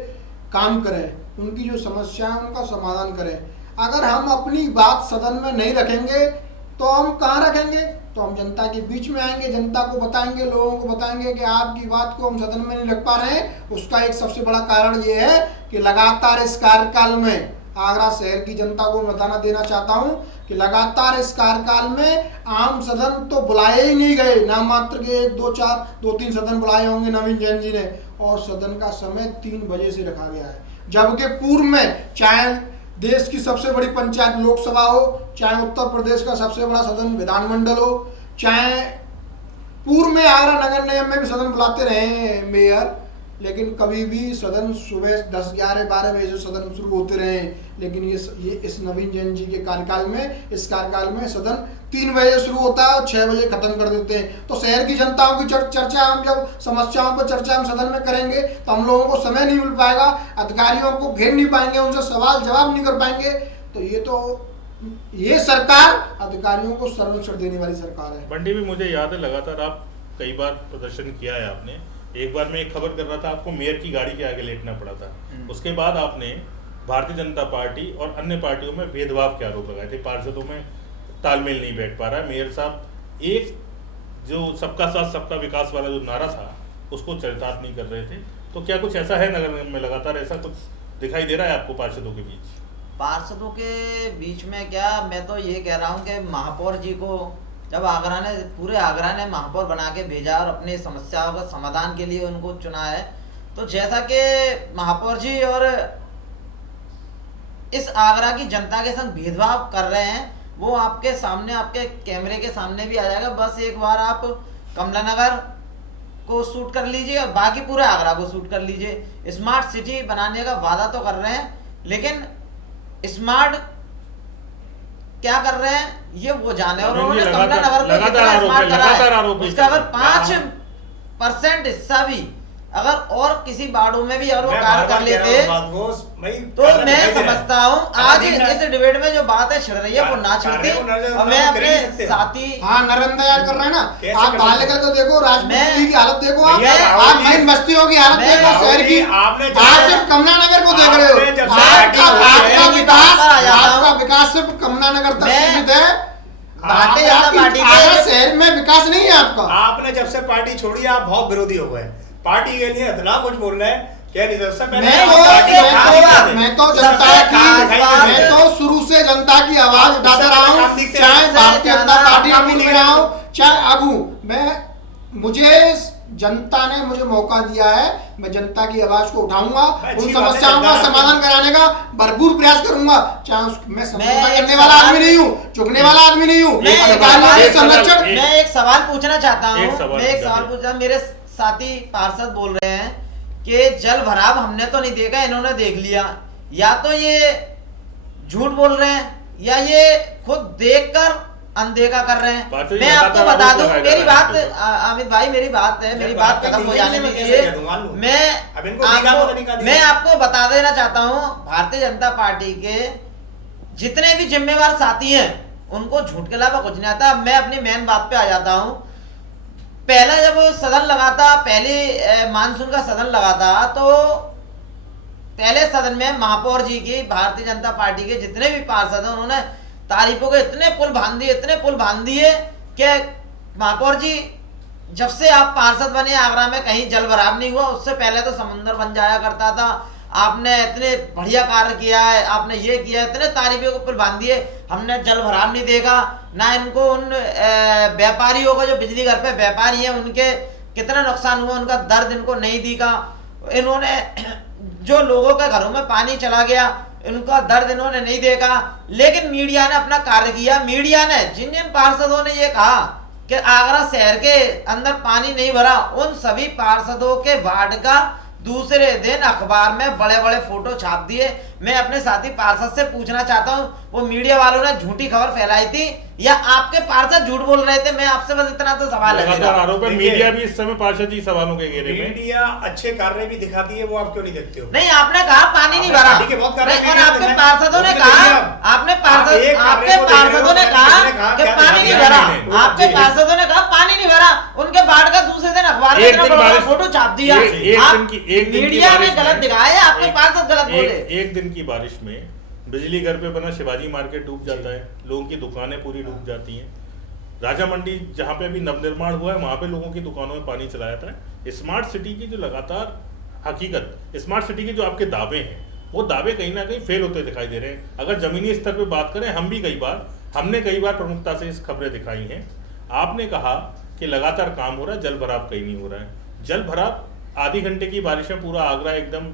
काम करें, उनकी जो समस्या है उनका समाधान करें। अगर हम अपनी बात सदन में नहीं रखेंगे तो हम कहाँ रखेंगे? तो हम जनता के बीच में आएंगे, जनता को बताएंगे, लोगों को बताएंगे कि आपकी बात को हम सदन में नहीं रख पा रहे हैं। उसका एक सबसे बड़ा कारण ये है कि लगातार इस कार्यकाल में आगरा शहर की जनता को बताना देना चाहता हूं कि लगातार इस कार्यकाल में आम सदन तो बुलाए ही नहीं गए, नाम मात्र के 2-3 सदन बुलाए होंगे नवीन जैन जी ने, और सदन का समय 3 बजे से रखा गया है। जबकि पूर्व में चाहे देश की सबसे बड़ी पंचायत लोकसभा हो, चाहे उत्तर प्रदेश का सबसे बड़ा सदन विधानमंडल हो, चाहे पूर्व में आगरा नगर निगम में भी सदन बुलाते रहे मेयर, लेकिन कभी भी सदन सुबह 10, 11, 12 बजे से सदन शुरू होते रहे। लेकिन ये इस नवीन जैन जी के कार्यकाल में, इस कार्यकाल में सदन 3 बजे शुरू होता है और 6 बजे खत्म कर देते हैं। तो शहर की जनताओं की चर्चा, हम जब समस्याओं पर चर्चा हम सदन में करेंगे तो हम लोगों को समय नहीं मिल पाएगा, अधिकारियों को घेर नहीं पाएंगे, उनसे सवाल जवाब नहीं कर पाएंगे। तो ये सरकार अधिकारियों को सर्वेक्षण देने वाली सरकार है। बंटी भी मुझे याद है, लगातार आप कई बार प्रदर्शन किया है आपने। एक बार मैं एक खबर कर रहा था, आपको मेयर की गाड़ी के आगे लेटना पड़ा था। उसके बाद आपने भारतीय जनता पार्टी और अन्य पार्टियों में भेदभाव के आरोप लगाए थे, पार्षदों में तालमेल नहीं बैठ पा रहा है। मेयर साहब एक जो सबका साथ सबका विकास वाला जो नारा था उसको चरितार्थ नहीं कर रहे थे। तो क्या कुछ ऐसा है नगर निगम में, लगातार ऐसा कुछ दिखाई दे रहा है आपको पार्षदों के बीच? पार्षदों के बीच में क्या, मैं तो ये कह रहा हूँ कि महापौर जी को जब पूरे आगरा ने महापौर बना के भेजा और अपनी समस्याओं का समाधान के लिए उनको चुना है, तो जैसा कि महापौर जी और इस आगरा की जनता के संग भेदभाव कर रहे हैं वो आपके सामने, आपके कैमरे के सामने भी आ जाएगा। बस एक बार आप कमला नगर को शूट कर लीजिए और बाकी पूरे आगरा को शूट कर लीजिए। स्मार्ट सिटी बनाने का वादा तो कर रहे हैं, लेकिन स्मार्ट क्या कर रहे हैं ये वो जाने। और उन्होंने कमला नगर को कितना स्मार्ट करा है, उसका अगर 5% हिस्सा भी अगर और किसी वार्डों में भी और वो कार्य कर लेते तो मैं समझता हूँ आज इस डिबेट में जो बात है छिड़ रही है वो ना छिड़ती। और मैं अपने साथी नरेंद्र यार कर रहे हैं ना, आप बालेकर को देखो, राजपूत की हालत देखो, आप इन बस्तियों की हालत देखो, शहर की। आज सिर्फ कमला नगर को देख रहे हो, आपका विकास सिर्फ कमला नगर तक सीमित है। शहर में विकास नहीं है आपका। आपने जब से पार्टी छोड़ी आप बहुत विरोधी हो गए, पार्टी के लिए इतना कुछ बोल रहे हैं। मैं तो शुरू से जनता की आवाज उठाता रहा हूँ, चाहे भारतीय जनता पार्टी में रहा हूँ चाहे अब हूँ। मुझे जनता ने मुझे मौका दिया है, मैं जनता की आवाज को उठाऊंगा, उन समस्याओं का समाधान कराने का भरपूर प्रयास करूंगा। चाहे मैं समझौता करने वाला आदमी नहीं हूँ, चुकने वाला आदमी नहीं हूँ। मैं एक सवाल पूछना चाहता हूँ, मेरे साथी पार्षद बोल रहे हैं कि जल भराव हमने तो नहीं देखा, इन्होंने देख लिया। या तो ये झूठ बोल रहे हैं या ये खुद देखकर अनदेखा कर रहे हैं। बात तो ये मैं आपको लगातार बता आरोप दूं, लगाए मेरी जा रहे बात हैं। अमित भाई मेरी बात है, मेरी बात खत्म हो जाने दीजिए। मैं आपको बता देना चाहता हूं, भारतीय जनता पार्टी के जितने भी जिम्मेवार साथी हैं उनको झूठ के अलावा कुछ नहीं आता। मैं अपनी मेन बात पे आ जाता हूं। पहले जब सदन लगा था, पहले मानसून का सदन लगा था, तो पहले सदन में महापौर जी की भारतीय जनता पार्टी के जितने भी पार्षद हैं उन्होंने तारीफों के इतने पुल बांध दिए कि महापौर जी जब से आप पार्षद बने आगरा में कहीं जल भराव नहीं हुआ। उससे पहले तो समुद्र बन जाया करता था। आपने इतने बढ़िया कार्य किया है, आपने ये किया, इतने तारीफों के पुल बांध दिए, हमने जल भराव नहीं देखा। ना इनको उन व्यापारियों को जो बिजली घर पे व्यापारी है उनके कितना नुकसान हुआ, उनका दर्द इनको नहीं दिखा। इन्होंने जो लोगों के घरों में पानी चला गया उनका दर्द इन्होंने नहीं देखा। लेकिन मीडिया ने अपना कार्य किया। मीडिया ने जिन जिन पार्षदों ने ये कहा कि आगरा शहर के अंदर पानी नहीं भरा, उन सभी पार्षदों के वार्ड का दूसरे दिन अखबार में बड़े बड़े फोटो छाप दिए। मैं अपने साथी पार्षद से पूछना चाहता हूं, वो मीडिया वालों ने झूठी खबर फैलाई थी या आपके पार्षद झूठ बोल रहे थे? मैं आपसे बस इतना तो सवाल है। आरोप है मीडिया भी इस समय पार्षद जी सवालों के घेरे में। मीडिया अच्छे कार्य भी दिखाती है, वो आप क्यों नहीं देखते हो? नहीं, आपने कहा पानी नहीं भरा, और आपके पार्षदों ने कहा, आपके पार्षदों ने कहा कि पानी नहीं भरा, आपके पार्षदों ने कहा पानी नहीं भरा, उनके वार्ड का दूसरे दिन अखबार में इतना बड़ा फोटो छाप दिया। मीडिया ने गलत दिखाया, आपके पार्षद गलत बोले। एक दिन की बारिश में बिजली घर पे बना शिवाजी मार्केट डूब जाता है, लोगों की दुकानें पूरी डूब जाती हैं। राजा मंडी जहाँ पे अभी नवनिर्माण हुआ है वहां पे लोगों की दुकानों में पानी चला जाता है। स्मार्ट सिटी की जो लगातार हकीकत, स्मार्ट सिटी के जो आपके दावे हैं वो दावे कहीं ना कहीं फेल होते दिखाई दे रहे हैं। अगर जमीनी स्तर पे बात करें, हमने कई बार प्रमुखता से इस खबरें दिखाई हैं। आपने कहा कि लगातार काम हो रहा है, जल भराव कहीं नहीं हो रहा है। जल भराव आधी घंटे की बारिश में पूरा आगरा एकदम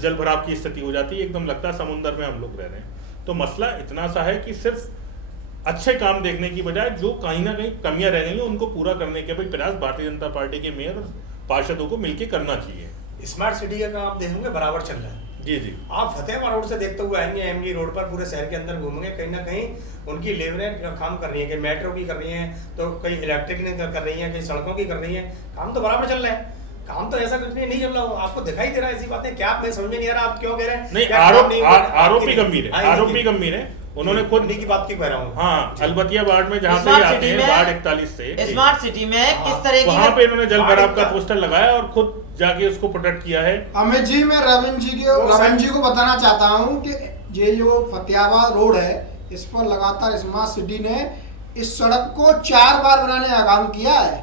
जल भराव की स्थिति हो जाती है, एकदम लगता है समुद्र में हम लोग रह रहे हैं। तो मसला इतना सा है कि सिर्फ अच्छे काम देखने की बजाय जो कहीं ना कहीं कमियां रह गई हैं उनको पूरा करने के भी प्रयास भारतीय जनता पार्टी के मेयर और पार्षदों को मिलकर करना चाहिए। स्मार्ट सिटी का काम आप देखोगे बराबर चल रहा है। जी जी, आप फतेहपुर रोड से देखते हुए आएंगे, एमजी रोड पर पूरे शहर के अंदर घूमेंगे, कहीं ना कहीं उनकी लेबरें काम कर रही है, कहीं मेट्रो की कर रही हैं, तो कहीं इलेक्ट्रिक कर रही हैं, कहीं सड़कों की कर रही हैं। काम तो बराबर चल रहा है, काम तो ऐसा कुछ नहीं चल रहा हो। आपको दिखाई दे रहा है ऐसी बातें क्या? मैं समझ में नहीं आ रहा आप क्यों कह रहे हैं। नहीं, आरोपी गंभीर है। उन्होंने खुद की बात की कह रहा हूँ। हाँ, अलबतिया वार्ड में जहाँ से आते हैं, वार्ड 41 से स्मार्ट सिटी में किस तरह की वहाँ पे इन्होंने जल भराव का पोस्टर लगाया और खुद जाके उसको प्रोटेक्ट किया है। अमित जी, मैं रविंद्र जी को बताना चाहता हूँ कि ये जो फतेहाबाद रोड है इस पर लगातार स्मार्ट सिटी ने इस सड़क को 4 बार बनाने का काम किया है।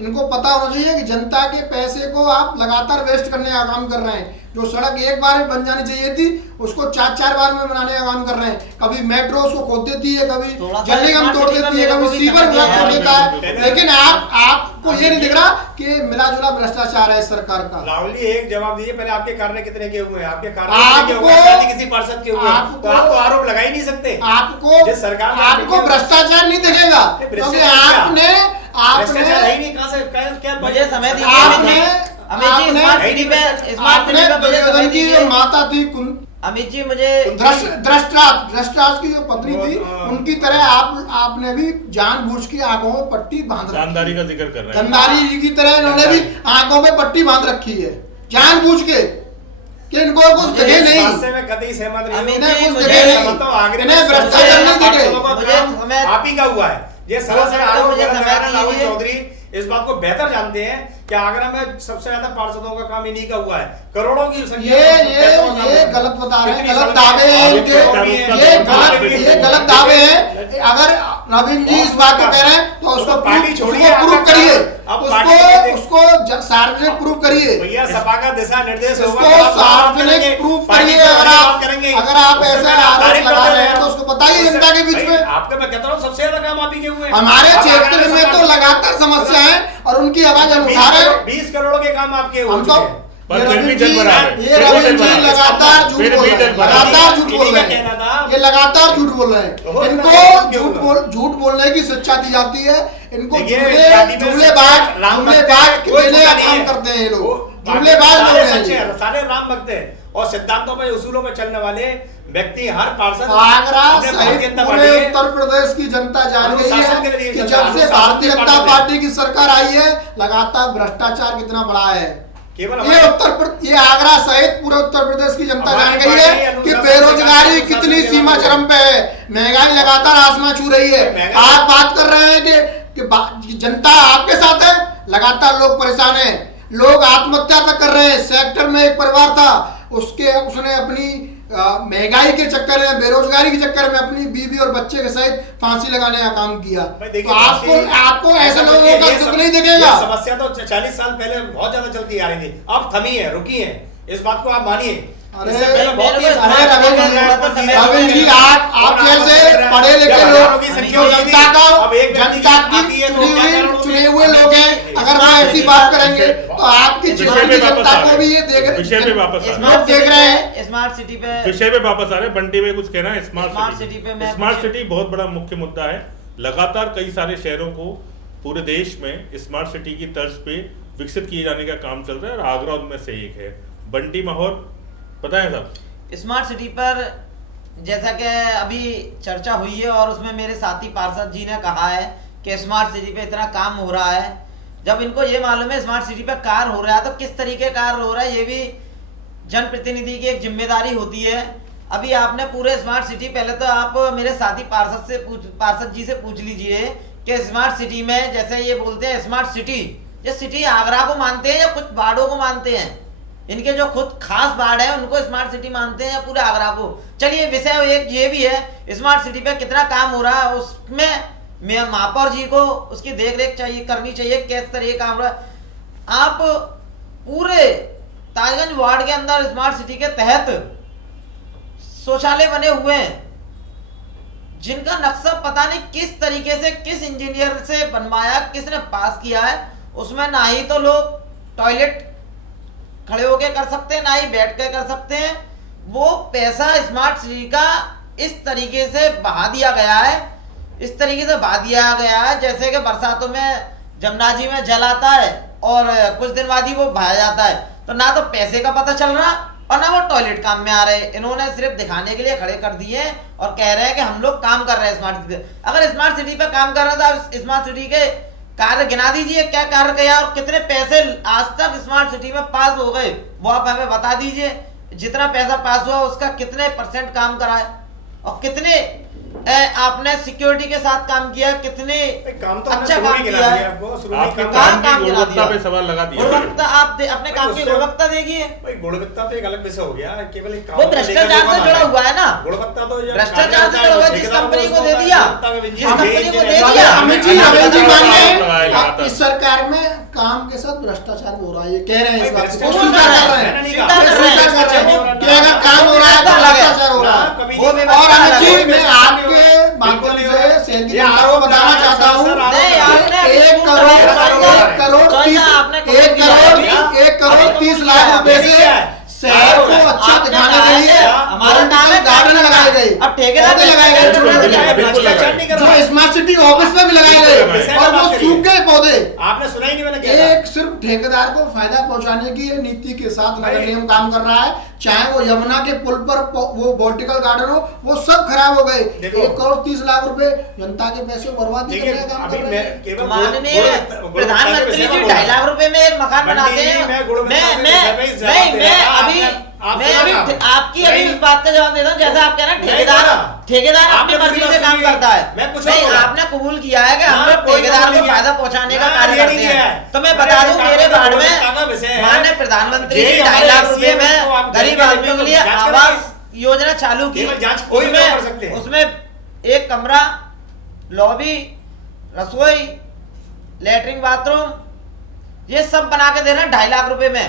इनको पता होना चाहिए कि जनता के पैसे को आप लगातार वेस्ट करने का काम कर रहे हैं। जो सड़क एक बार में बन जानी चाहिए थी उसको 4 बार में बनाने का काम कर रहे हैं। कभी मेट्रो उसको खोद देती है, कभी जल निगम तोड़ देती है, कभी सीवर ब्लॉक कर देता है। लेकिन आपको ये नहीं दिख रहा कि मिला जुला भ्रष्टाचार है इस सरकार का। राहुल जी, एक जवाब दीजिए पहले, आपके कार्य कितने के हुए हैं? आपके कार्य किसी पार्षद के हुए? आप तो आरोप लगा ही नहीं सकते। आपको सरकार आपको भ्रष्टाचार नहीं दिखेगा क्योंकि आपने मुझे समय दीजिए। दुर्योधन की जो माता थी अमित जी, मुझे धृतराष्ट्र की जो पत्नी थी उनकी तरह आपने भी जानबूझ के आंखों में पट्टी बांध रखी है। गांधारी का जिक्र कर रहे हैं। गांधारी जी की तरह इन्होंने भी आंखों में पट्टी बांध रखी है जानबूझ के कि इनको कुछ दिखे नहीं। मैं कतई सहमत नहीं हूं। आप ही का हुआ है ये सरासर आरोप। राहुल चौधरी इस बात को बेहतर जानते हैं कि आगरा में सबसे ज्यादा पार्षदों का काम इन्हीं का हुआ है, करोड़ों की संख्या। ये गलत बता रहे हैं, गलत दावे हैं इनके, ये गलत दावे हैं। अगर नवीन जी इस बात को कह रहे हैं तो उसको प्रूफ करिए, उसको सार्वजनिक प्रूफ करिए। भैया सभा का दिशा निर्देश उसको सार्वजनिक प्रूफ करिए। अगर आप ऐसा आरोप लगा रहे हैं तो उसको बताइए जनता के बीच में। आपका मैं कहता हूँ सबसे ज्यादा काम आप ही के हुए। हमारे क्षेत्र में तो लगातार समस्या है और उनकी आवाज हम उठा रहे हैं। 20 करोड़ के काम आपके हो चुके हैं। ये रविंद्र जी लगातार झूठ बोल रहे हैं, लगातार झूठ बोल रहे हैं, ये लगातार झूठ बोल रहे हैं। इनको झूठ बोलने की शिक्षा दी जाती है। इनको जुमले बात कोई देने झूठा का नहीं काम है। करते हैं ये वो लोग, जुमलेबाज लोग हैं सच्चे ये। हैं, सारे राम भक्त हैं और सिद्धांतों पे उसूलों पे चलने वाले व्यक्ति हर पार्षद आगरा अपने भारतीय सहित जनता पूरे पार्टी के उत्तर प्रदेश की जनता जान गई अनुशासन के है लिए कि चल जब रहा है, से अनुशासन भारतीय के जनता पार्टी पार्टी की सरकार आई है लगातार भ्रष्टाचार कितना बढ़ा है। केवल ये ये आगरा सहित पूरे उत्तर प्रदेश की जनता जान हमारी गई पार्टी है कि अनुशासन बेरोजगारी के कितनी अनुशासन सीमा के चरम पे है, महंगाई लगातार आसमान छू रही है। महंगाई- आप बात कर रहे हैं कि जनता आपके साथ है, लगातार लोग परेशान हैं, लोग आत्महत्या तक कर रहे हैं। सेक्टर में एक परिवार था, उसने अपनी महंगाई के चक्कर में, बेरोजगारी के चक्कर में अपनी बीवी और बच्चे के सहित फांसी लगाने का काम किया। भाई देखिए, तो आपको ऐसे ऐसा लोगों देखिए, का ये दुख सब- नहीं दिखेगा। ये समस्या तो 40 साल पहले बहुत ज्यादा चलती आ रही थी, अब थमी है, रुकी है, इस बात को आप मानिए। अरे इससे पहले बहुत ही- अरे रविंद्र जी, आप जैसे पढ़े लिखे जब लोग हजारों की संख्या जो होती थी, जनता अब एक का व्यक्ति जनता की आती की है तो क्या कारण होते चुने हैं? हुए लोग हैं, अगर वो ऐसी बात करेंगे तो आपकी विषय क्षेत्र पे की वापस जनता आ को रहे भी हैं। ये देख विषय पे वापस आ रहे हैं। लोग देख रहे हैं। स्मार्ट सिटी पे विषय पे वापस आ रहे हैं। बंटी में कुछ कहना है स्मार्ट स्मार्ट सिटी पे सिटी। मैं स्मार्ट कुछ- सिटी बहुत बड़ा मुख्य मुद्दा है। लगातार कई सारे शहरों को पूरे देश में स्मार्ट सिटी की तर्ज पे विकसित किए जाने का काम चल रहा है और आगरा उनमें से एक है। बंटी माहौल पता है साहब? स्मार्ट सिटी पर जैसा कि अभी चर्चा हुई है और उसमें मेरे साथी पार्षद जी ने कहा है कि स्मार्ट सिटी पे इतना काम हो रहा है। जब इनको ये मालूम है स्मार्ट सिटी पे कार्य हो रहा है तो किस तरीके कार्य हो रहा है ये भी जनप्रतिनिधि की एक जिम्मेदारी होती है। अभी आपने पूरे स्मार्ट सिटी, पहले तो आप मेरे साथी पार्षद जी से पूछ लीजिए कि स्मार्ट सिटी में जैसे ये बोलते हैं स्मार्ट सिटी, ये सिटी आगरा को मानते हैं या कुछ वार्डों को मानते हैं? इनके जो खुद खास वार्ड है उनको स्मार्ट सिटी मानते हैं या पूरे आगरा को? चलिए विषय एक ये भी है, स्मार्ट सिटी पे कितना काम हो रहा है उसमें महापौर जी को उसकी देख रेख चाहिए, करनी चाहिए, किस तरह काम हो रहा है। आप पूरे ताजगंज वार्ड के अंदर स्मार्ट सिटी के तहत शौचालय बने हुए हैं जिनका नक्शा पता नहीं किस तरीके से, किस इंजीनियर से बनवाया, किसने पास किया है। उसमें ना ही तो लोग टॉयलेट खड़े होके कर सकते हैं ना ही बैठ के कर सकते हैं। वो पैसा स्मार्ट सिटी का इस तरीके से बहा दिया गया है, इस तरीके से बहा दिया गया है जैसे कि बरसातों में जमुना जी में जल आता है और कुछ दिन बाद ही वो बहाया जाता है। तो ना तो पैसे का पता चल रहा और ना वो टॉयलेट काम में आ रहे। इन्होंने सिर्फ दिखाने के लिए खड़े कर दिए और कह रहे हैं कि हम लोग काम कर रहे हैं स्मार्ट सिटी। अगर स्मार्ट सिटी पे काम कर रहा था, स्मार्ट सिटी के कार्य गिना दीजिए, क्या कार्य किया और कितने पैसे आज तक स्मार्ट सिटी में पास हो गए वो आप हमें बता दीजिए। जितना पैसा पास हुआ उसका कितने % काम करा है और कितने आपने सिक्योरिटी के साथ काम किया, कितने काम तो अच्छा काम किया है। आपके काम काम की गिना गुणवत्ता दिया। पे सवाल लगा दिया। गुणवत्ता आप अपने काम की गुणवत्ता देखिए। भाई गुणवत्ता तो एक अलग विषय हो गया, केवल एक काम वो को लेकर भ्रष्टाचार जो से बात जुड़ा है। हुआ है ना, गुणवत्ता तो जब भ्रष्टाचार से जुड़ा हुआ है। जिस कंपनी को दे दिया, जिस कंपनी को दे हाँ, दिया, अमित जी मानिए लगातार। इस सरकार में काम के साथ भ्रष्टाचार हो रहा है, ये कह रहे हैं इस बात को, भाई, स्वीकार कर रहे हैं, स्वीकार कर रहे हैं कि अगर काम हो रहा है तो भ्रष्टाचार हो रहा है। वो और व्यवस्था अमित अलग जी है। मैं आपके माध्यम से शहर की जनता को बताना चाहता हूँ, नहीं, आपने 1 करोड़ 30 लाख रुपए से शहर को अच्छा दिखाने के लिए हमारा नाम है गार्डन लगाए गए, अब ठेकेदार पौधे लगाए गए, बिल्कुल लगाए। जो स्मार्ट सिटी ऑफिस में भी लगाए गए और वो सूखे पौधे। आपने सुना ही नहीं, मैंने क्या एक सिर्फ ठेकेदार को फायदा पहुंचाने की ये नीति के साथ नगर निगम काम कर रहा है। चाहे वो यमुना के पुल पर वो वर्टिकल गार्डन हो, वो सब खराब हो गए। 1 करोड़ 30 लाख रुपए जनता के पैसे बर्बादी करने का काम कर रहे हैं। माननीय प्रधानमंत्री जी 2.5 लाख रुपए में एक मकान बनाते हैं। मैं अभी आपकी अभी इस बात का जवाब देता हूँ, जैसा आप कह रहे हैं ठेकेदार अपनी मर्जी से काम करता है। नहीं, आपने कबूल किया है कि हम लोग ठेकेदार को फायदा पहुंचाने का कार्य करते हैं। तो मैं बता दूं, मेरे वार्ड में माननीय प्रधानमंत्री जी 2.5 लाख रुपए में गरीब आदमियों के लिए आवास योजना चालू की। उसमें एक कमरा, लॉबी, रसोई, लेटरिन, बाथरूम ये सब बना के दे रहे हैं 2.5 लाख रुपए में।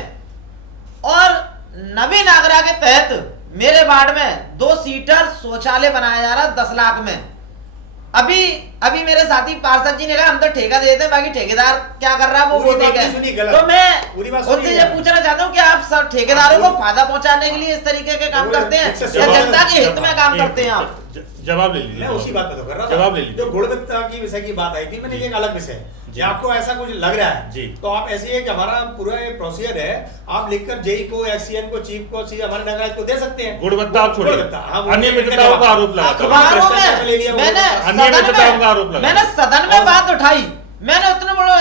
और नवीन आगरा के तहत मेरे वार्ड में 2 सीटर शौचालय बनाया जा रहा है 10 लाख में। अभी मेरे साथी पार्षद जी ने कहा हम तो ठेका देते हैं, बाकी ठेकेदार क्या कर रहा है वो देखें। तो मैं उनसे ये पूछना चाहता हूँ कि आप सब ठेकेदारों को फायदा पहुंचाने के लिए इस तरीके के काम करते हैं या जनता के हित में काम करते हैं आप? जवाब ले लीजिए। मैं उसी बात पे तो कर रहा था। जवाब ले लीजिए। जो गुणवत्ता की विषय की बात आई थी, मैंने एक अलग विषय या आपको ऐसा कुछ लग रहा है जी। तो आप ऐसे ही है कि हमारा पूरा ये प्रोसीजर है, आप लिखकर जेई को, एक्सीएन को, चीफ को, हमारे नगराज को दे सकते हैं। गुणवत्ता आप छोड़िए, गुणवत्ता, हाँ, वो अनियमितताओं का आरोप लगा, अखबारों में ले लिया वो। मैंने अनियमितताओं का आरोप लगा। मैंने सदन में बात उठाई, मैंने उतने बड़े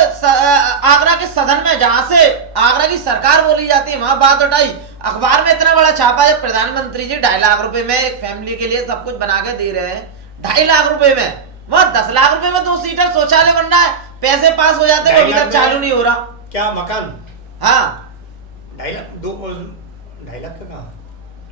आगरा के सदन में जहां से आगरा की सरकार बोली जाती है वहां बात उठाई। अखबार में इतना बड़ा छापा है, प्रधानमंत्री जी 2.5 लाख रुपए में एक फैमिली के लिए सब कुछ बना के दे रहे हैं। 2.5 लाख रुपए में, वहां 10 लाख रुपए में 2 सीटर शौचालय बन रहा है, पैसे पास हो जाते हैं, अभी तक चालू नहीं हो रहा। क्या मकान? हाँ 2.5 लाख का कहाँ?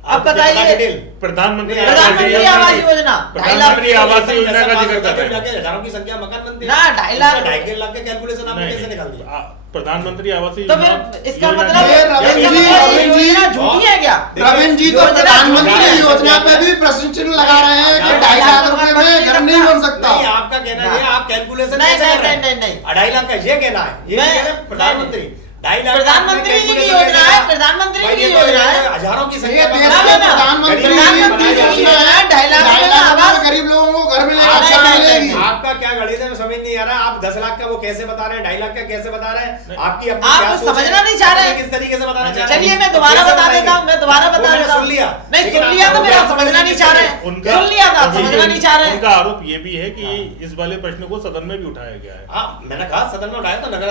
अब बताइए, प्रधानमंत्री आवास योजना 2.5 लाख प्रधानमंत्री आवास योजना का जिक्र कर रहे हैं। हजारों की संख्या मकान बनती है ना, 2.5 लाख 2.5 लाख के कैलकुलेशन आपने कैसे निकाल दिया? प्रधानमंत्री आवास तो योजना फिर इसका योजना मतलब जो- रविंद्र जी, झूठी है क्या? रविंद्र जी तो योजना- प्रधानमंत्री योजना पे भी प्रश्न चिन्ह लगा रहे हैं कि 2.5 लाख रुपए में घर नहीं बन सकता। नहीं, आपका कहना है आप कैलकुलेशन नहीं, कैसे नहीं, कर रहे हैं? नहीं, नहीं, नहीं। 2.5 लाख का ये कहना है, ये मैं- कह रहे हैं प्रधानमंत्री 2.5 लाख प्रधानमंत्री जी की योजना है, प्रधानमंत्री जी की योजना है। हजारों की ये संख्या देश में के ना, ना, प्रधानमंत्री प्रधानमंत्री की जी की योजना योजना है, है, 2.5 लाख 2.5 रुपए लाख में रुपए आवास। में गरीब लोगों को घर मिलेगा, नहीं, चाय नहीं, मिलेगी। आपका क्या गणित है समझ नहीं आ रहा है। आप 10 लाख का वो कैसे बता रहे हैं, 2.5 लाख का कैसे बता रहे हैं? आपकी अपनी आप क्या कुछ सोच है? समझना नहीं चाह रहे हैं। किस तरीके से बताना चाह रहे हैं? चलिए मैं दोबारा कैसे बता देता हूँ, मैं दोबारा वो बता मैंने देता हूँ। सुन लिया, नहीं, लेकिन सुन लिया तो आपको मेरा क्या समझना नहीं चाह रहे हैं। उनका सुन लिया था, समझना नहीं चाह रहे हैं। उनका आरोप ये भी है कि इस वाले प्रश्न को सदन में भी उठाया गया है। हाँ, मैंने कहा सदन में उठाया तो नगर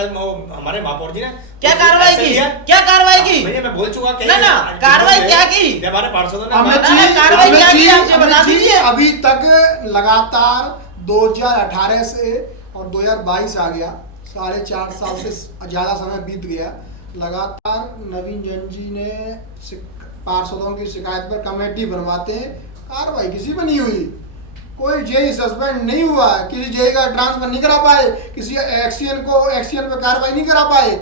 हमारे महापौर जी ने क्या कार्रवाई की? क्या कार्रवाई की? भैया मैं बोल चुका ना, ना, कार्रवाई क्या की? हमारे पार्षदों ने अमित ना, ना, जी, कार्रवाई अमित क्या की जी, आपसे बता अमित जी, दीजिए। अभी तक लगातार 2018 से और 2022 आ गया, 4.5 साल से ज्यादा समय बीत गया। लगातार नवीन जैन जी ने पार्षदों की शिकायत पर कमेटी बनवाते हैं, कार्रवाई किसी पर नहीं हुई। कोई जेई सस्पेंड नहीं हुआ, किसी जेई का ट्रांसफर नहीं करा पाए, किसी एक्सीएन पे कार्रवाई नहीं करा पाए।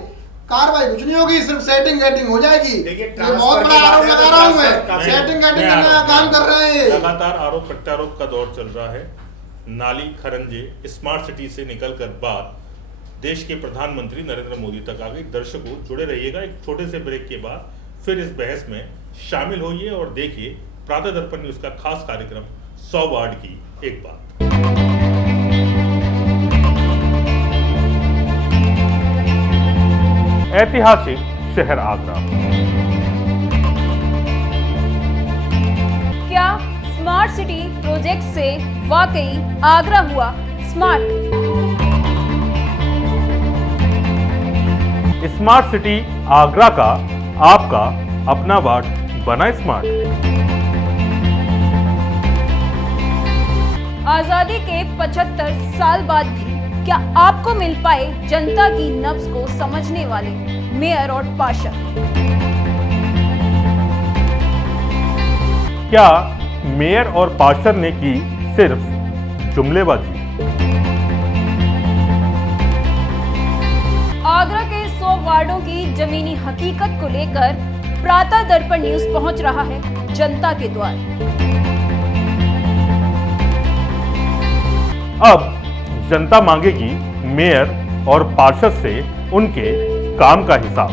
कार्रवाई कुछ नहीं होगी, सिर्फ सेटिंग हो जाएगी। देखिए, ये बहुत बड़ा आरोप लगा रहा हूँ मैं, सेटिंग करने का काम कर रहे हैं। लगातार आरोप प्रत्यारोप का दौर चल रहा है। नाली खरंजे स्मार्ट सिटी से निकलकर बात देश के प्रधानमंत्री नरेंद्र मोदी तक आ गई। दर्शकों जुड़े रहिएगा, एक छोटे से ब्रेक के बाद फिर इस बहस में शामिल होइए और देखिए प्रातः दर्पण न्यूज का खास कार्यक्रम 100 वार्ड की एक बात। ऐतिहासिक शहर आगरा। क्या स्मार्ट सिटी प्रोजेक्ट से वाकई आगरा हुआ स्मार्ट? स्मार्ट सिटी आगरा का आपका अपना वार्ड बना स्मार्ट। आजादी के 75 साल बाद भी क्या आपको मिल पाए जनता की नब्ज को समझने वाले मेयर और पार्षद? क्या मेयर और पार्षद ने की सिर्फ जुमलेबाजी? आगरा के 100 वार्डों की जमीनी हकीकत को लेकर प्रातः दर्पण न्यूज पहुंच रहा है जनता के द्वार। अब जनता मांगेगी मेयर और पार्षद से उनके काम का हिसाब।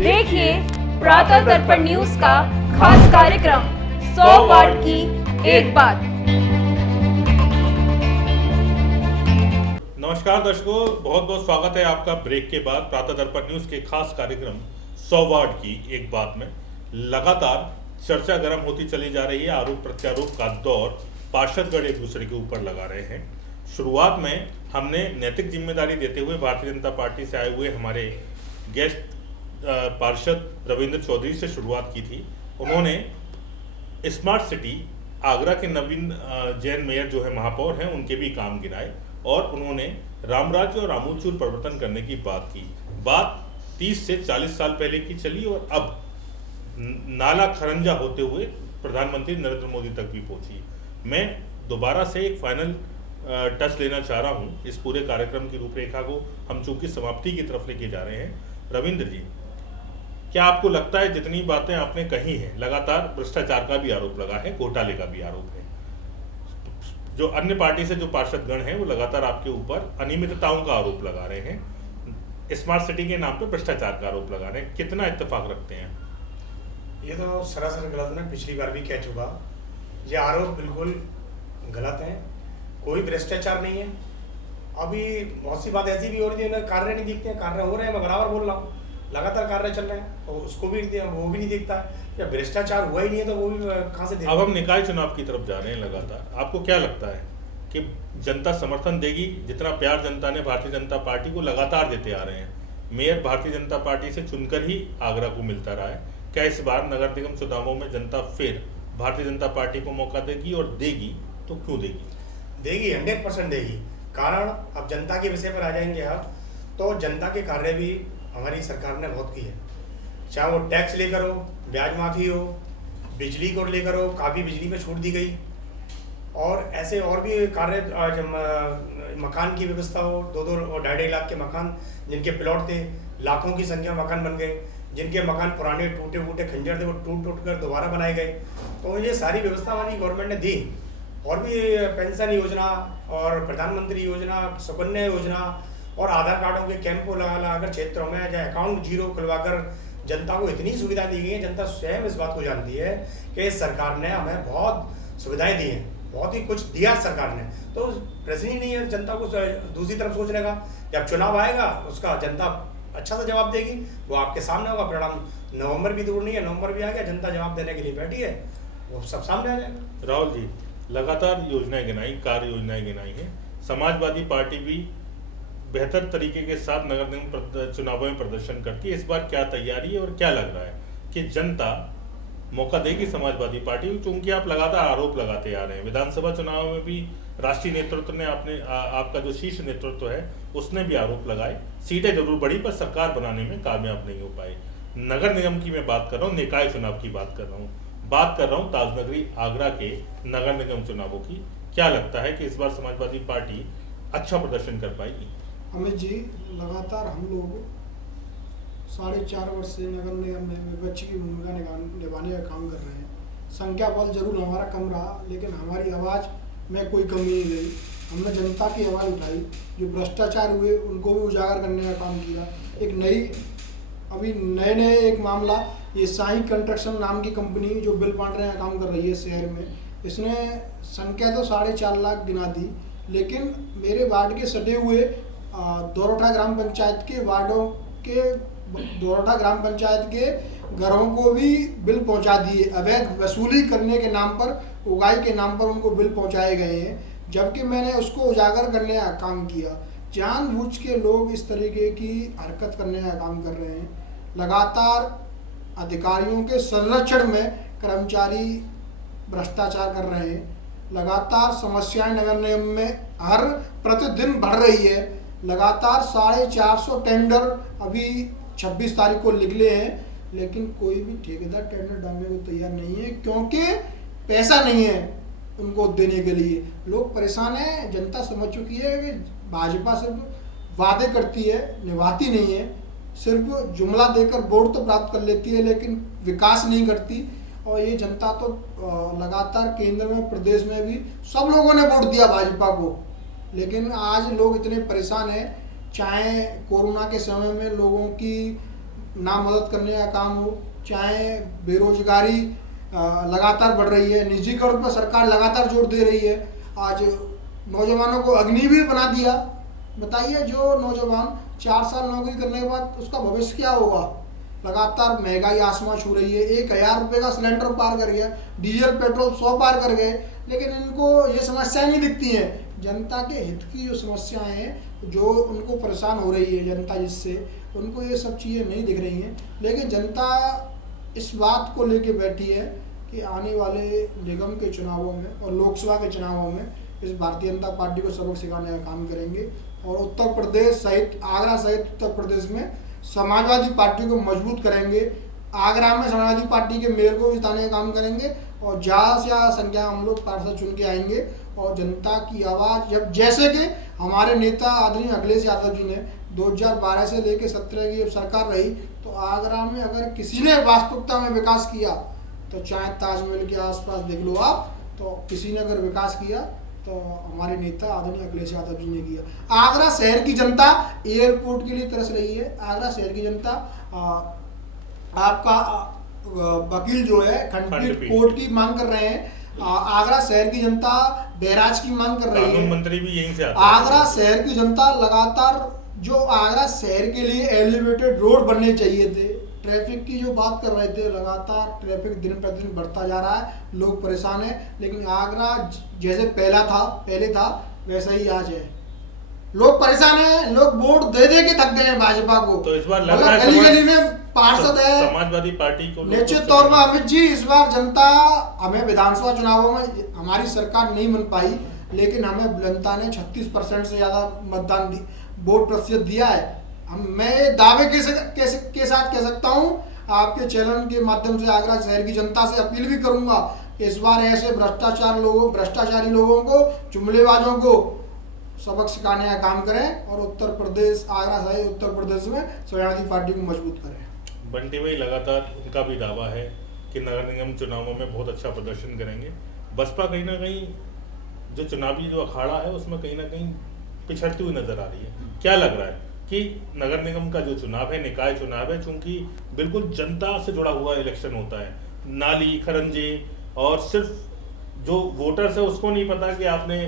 देखिए प्रातः दर्पण न्यूज का खास कार्यक्रम 100 वार्ड की एक बात। नमस्कार दर्शकों, बहुत बहुत स्वागत है आपका ब्रेक के बाद प्रातः दर्पण न्यूज के खास कार्यक्रम 100 वार्ड की एक बात में। लगातार चर्चा गर्म होती चली जा रही है। आरोप प्रत्यारोप का दौर पार्षदगण एक दूसरे के ऊपर लगा रहे हैं। शुरुआत में हमने नैतिक जिम्मेदारी देते हुए भारतीय जनता पार्टी से आए हुए हमारे गेस्ट पार्षद रविंद्र चौधरी से शुरुआत की थी। उन्होंने स्मार्ट सिटी आगरा के नवीन जैन मेयर जो है महापौर हैं उनके भी काम गिनाए और उन्होंने रामराज्य और आमूलचूल परिवर्तन करने की बात की। बात 30 से 40 साल पहले की चली और अब नाला खरंजा होते हुए प्रधानमंत्री नरेंद्र मोदी तक भी पहुंची। मैं दोबारा से एक फाइनल टच लेना चाह रहा हूं इस पूरे कार्यक्रम की रूपरेखा को हम चूंकि समाप्ति की तरफ लेके जा रहे हैं। रविंद्र जी, क्या आपको लगता है जितनी बातें आपने कही हैं, लगातार भ्रष्टाचार का भी आरोप लगा है, घोटाले का भी आरोप है, जो अन्य पार्टी से जो पार्षदगण हैं वो लगातार आपके ऊपर अनियमितताओं का आरोप लगा रहे हैं, स्मार्ट सिटी के नाम पर भ्रष्टाचार का आरोप लगा रहे हैं, कितना इत्तेफाक रखते हैं? ये तो सरासर गलत। मैं पिछली बार भी कह चुका ये आरोप बिल्कुल गलत है, कोई भ्रष्टाचार नहीं है। अभी बहुत सी बात ऐसी भी हो रही है, कार्य नहीं दिखते हैं, कार्य हो रहे हैं, मैं बराबर बोल रहा हूँ, लगातार कार्य चल रहे हैं, तो उसको भी वो भी नहीं दिखता है। जब भ्रष्टाचार हुआ ही नहीं है तो वो भी कहाँ से अब हम निकाय चुनाव की तरफ जा रहे हैं लगातार, आपको क्या लगता है कि जनता समर्थन देगी? जितना प्यार जनता ने भारतीय जनता पार्टी को लगातार देते आ रहे हैं, मेयर भारतीय जनता पार्टी से चुनकर ही आगरा को मिलता रहा है, क्या इस बार नगर निगम चुनावों में जनता फिर भारतीय जनता पार्टी को मौका देगी, और देगी तो क्यों देगी? देगी, 100% देगी। कारण अब जनता के विषय पर आ जाएंगे आप, तो जनता के कार्य भी हमारी सरकार ने बहुत की है, चाहे वो टैक्स लेकर हो, ब्याज माफ़ी हो, बिजली को लेकर हो, काफ़ी बिजली में छूट दी गई, और ऐसे और भी कार्य, मकान की व्यवस्था हो, 2-2 और 2.5 लाख के मकान जिनके प्लॉट थे, लाखों की संख्या मकान बन गए, जिनके मकान पुराने टूटे फूटे खंजर थे वो टूट कर दोबारा बनाए गए। तो ये सारी व्यवस्था हमारी गवर्नमेंट ने दी। और भी पेंशन योजना और प्रधानमंत्री योजना, सुकन्या योजना और आधार कार्डों के कैंपों लगाकर क्षेत्रों में या अकाउंट जीरो खुलवाकर जनता को इतनी सुविधा दी गई है। जनता स्वयं इस बात को जानती है कि इस सरकार ने हमें बहुत सुविधाएं दी हैं, बहुत ही कुछ दिया सरकार ने, तो प्रश्न ही नहीं है जनता को दूसरी तरफ सोचने का। जब चुनाव आएगा उसका जनता अच्छा सा जवाब देगी, वो आपके सामने होगा। परिणाम नवंबर भी दूर नहीं है, नवंबर भी आ गया, जनता जवाब देने के लिए बैठी है, वो सब सामने आ जाएगा। राहुल जी, लगातार योजनाएं गिनाई, कार्य योजनाएं गिनाई है, समाजवादी पार्टी भी बेहतर तरीके के साथ नगर निगम चुनावों में प्रदर्शन करती है। इस बार क्या तैयारी है और क्या लग रहा है कि जनता मौका देगी समाजवादी पार्टी को? क्योंकि आप लगातार आरोप लगाते आ रहे हैं, विधानसभा चुनाव में भी राष्ट्रीय नेतृत्व ने आपका जो शीर्ष नेतृत्व है उसने भी आरोप लगाए, सीटें जरूर बढ़ी पर सरकार बनाने में कामयाब नहीं हो पाए। नगर निगम की मैं बात कर रहा हूँ, निकाय चुनाव की बात कर रहा हूँ ताजनगरी आगरा के नगर निगम चुनावों की। क्या लगता है कि इस बार समाजवादी पार्टी अच्छा प्रदर्शन कर पाएगी? अमित जी, लगातार हम लोग 4.5 वर्ष से नगर निगम में विपक्ष की भूमिका निभाने का काम कर रहे हैं। संख्या बल जरूर हमारा कम रहा, लेकिन हमारी आवाज़ में कोई कमी नहीं रही। हमने जनता की आवाज़ उठाई, जो भ्रष्टाचार हुए उनको भी उजागर करने का काम किया। अभी नए एक मामला, ये साई कंस्ट्रक्शन नाम की कंपनी जो बिल बांटने का काम कर रही है शहर में, इसने संख्या तो 4.5 लाख गिना दी, लेकिन मेरे वार्ड के सटे हुए दोरठा ग्राम पंचायत के वार्डों के, दोरठा ग्राम पंचायत के घरों को भी बिल पहुंचा दिए। अवैध वसूली करने के नाम पर, उगाई के नाम पर उनको बिल पहुंचाए गए हैं, जबकि मैंने उसको उजागर करने का काम किया। जानबूझ के लोग इस तरीके की हरकत करने का काम कर रहे हैं। लगातार अधिकारियों के संरक्षण में कर्मचारी भ्रष्टाचार कर रहे हैं। लगातार समस्याएं नगर निगम में हर प्रतिदिन बढ़ रही है। लगातार 450 टेंडर अभी 26 तारीख को निकले हैं, लेकिन कोई भी ठेकेदार टेंडर डालने को तैयार नहीं है, क्योंकि पैसा नहीं है उनको देने के लिए। लोग परेशान हैं। जनता समझ चुकी है कि भाजपा सिर्फ वादे करती है, निभाती नहीं है। सिर्फ जुमला देकर वोट तो प्राप्त कर लेती है, लेकिन विकास नहीं करती। और ये जनता तो लगातार केंद्र में, प्रदेश में भी सब लोगों ने वोट दिया भाजपा को, लेकिन आज लोग इतने परेशान हैं। चाहे कोरोना के समय में लोगों की ना मदद करने का काम हो, चाहे बेरोजगारी लगातार बढ़ रही है, निजीकरण पर सरकार लगातार जोर दे रही है। आज नौजवानों को अग्निवीर बना दिया। बताइए, जो नौजवान 4 साल नौकरी करने के बाद उसका भविष्य क्या होगा? लगातार महंगाई आसमान छू रही है। 1000 रुपये का सिलेंडर पार कर गया, डीजल पेट्रोल 100 पार कर गए, लेकिन इनको ये समस्याएं नहीं दिखती हैं। जनता के हित की जो समस्याएं हैं, जो उनको परेशान हो रही है जनता, जिससे उनको ये सब चीज़ें नहीं दिख रही हैं। लेकिन जनता इस बात को लेके बैठी है कि आने वाले निगम के चुनावों में और लोकसभा के चुनावों में इस भारतीय जनता पार्टी को सबक सिखाने का काम करेंगे, और उत्तर प्रदेश सहित, आगरा सहित उत्तर प्रदेश में समाजवादी पार्टी को मजबूत करेंगे। आगरा में समाजवादी पार्टी के मेयर को जिताने का काम करेंगे, और ज़्यादा से ज़्यादा संख्या हम लोग पार्षद चुन के आएंगे, और जनता की आवाज़, जब जैसे कि हमारे नेता आदरणीय अखिलेश यादव जी ने 2012 से लेकर 17 की सरकार रही, तो आगरा में अगर किसी ने वास्तविकता में विकास किया, तो चाहे ताजमहल के आसपास देख लो आप, तो किसी ने अगर विकास किया तो हमारे नेता आदरणीय अखिलेश यादव जी ने किया। आगरा शहर की जनता एयरपोर्ट के लिए तरस रही है। आगरा शहर की जनता आपका वकील जो है खंडपीठ कोर्ट की मांग कर रहे हैं। आगरा शहर की जनता बैराज की मांग कर रही कानून है। मंत्री भी यहीं से आते हैं। आगरा शहर की जनता लगातार जो आगरा शहर के लिए एलिवेटेड रोड बनने चाहिए थे, ट्रैफिक की जो बात कर रहे थे, लगातार ट्रैफिक दिन प्रतिदिन बढ़ता जा रहा है, लोग परेशान हैं। लेकिन आगरा जैसे पहले था वैसा ही आज है। लोग परेशान हैं, लोग वोट दे दे के थक गए हैं भाजपा को। तो इस बार लग रहा है गली गली में पार्षद है, समाजवादी पार्टी को निश्चित तौर पर अमित जी इस बार जनता हमें विधानसभा चुनावों में हमारी सरकार नहीं बन पाई, लेकिन हमें जनता ने 36% से ज्यादा मतदान वोट प्रतिशत दिया है। मैं दावे के साथ कह सकता हूं, आपके चैनल के माध्यम से आगरा शहर की जनता से अपील भी करूंगा कि इस बार ऐसे भ्रष्टाचारी लोगों को, जुमलेबाजों को सबक सिखाने का काम करें और आगरा शहर उत्तर प्रदेश में समाजवादी पार्टी को मजबूत करें। बंटी भाई, लगातार उनका भी दावा है कि नगर निगम चुनावों में बहुत अच्छा प्रदर्शन करेंगे। बसपा कहीं ना कहीं जो चुनावी जो अखाड़ा है उसमें कहीं ना कहीं पिछड़ती हुई नजर आ रही है। क्या लग रहा है कि नगर निगम का जो चुनाव है, निकाय चुनाव है, चूंकि बिल्कुल जनता से जुड़ा हुआ इलेक्शन होता है, नाली खरंजे और सिर्फ जो वोटर्स है उसको नहीं पता कि आपने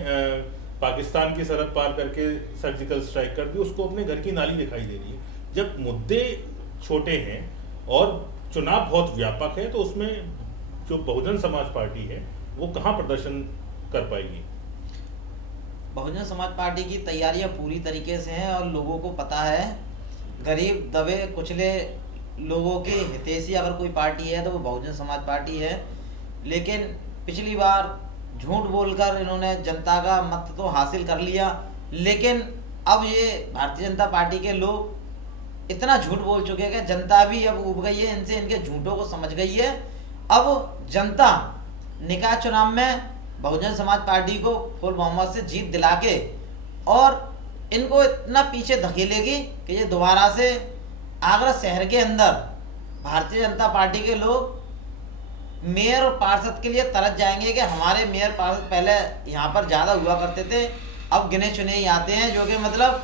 पाकिस्तान की सरहद पार करके सर्जिकल स्ट्राइक कर दी, उसको अपने घर की नाली दिखाई दे रही है। जब मुद्दे छोटे हैं और चुनाव बहुत व्यापक है, तो उसमें जो बहुजन समाज पार्टी है वो कहाँ प्रदर्शन कर पाएगी? बहुजन समाज पार्टी की तैयारियां पूरी तरीके से हैं और लोगों को पता है, गरीब दबे कुचले लोगों के हितैषी अगर कोई पार्टी है तो वो बहुजन समाज पार्टी है। लेकिन पिछली बार झूठ बोलकर इन्होंने जनता का मत तो हासिल कर लिया, लेकिन अब ये भारतीय जनता पार्टी के लोग इतना झूठ बोल चुके हैं कि जनता भी अब उब गई है इनसे, इनके झूठों को समझ गई है। अब जनता निकाय चुनाव में बहुजन समाज पार्टी को फुल बहुमत से जीत दिला के और इनको इतना पीछे धकेलेगी कि ये दोबारा से आगरा शहर के अंदर भारतीय जनता पार्टी के लोग मेयर और पार्षद के लिए तरस जाएंगे कि हमारे मेयर पार्षद पहले यहाँ पर ज़्यादा हुआ करते थे, अब गिने चुने ही आते हैं, जो कि मतलब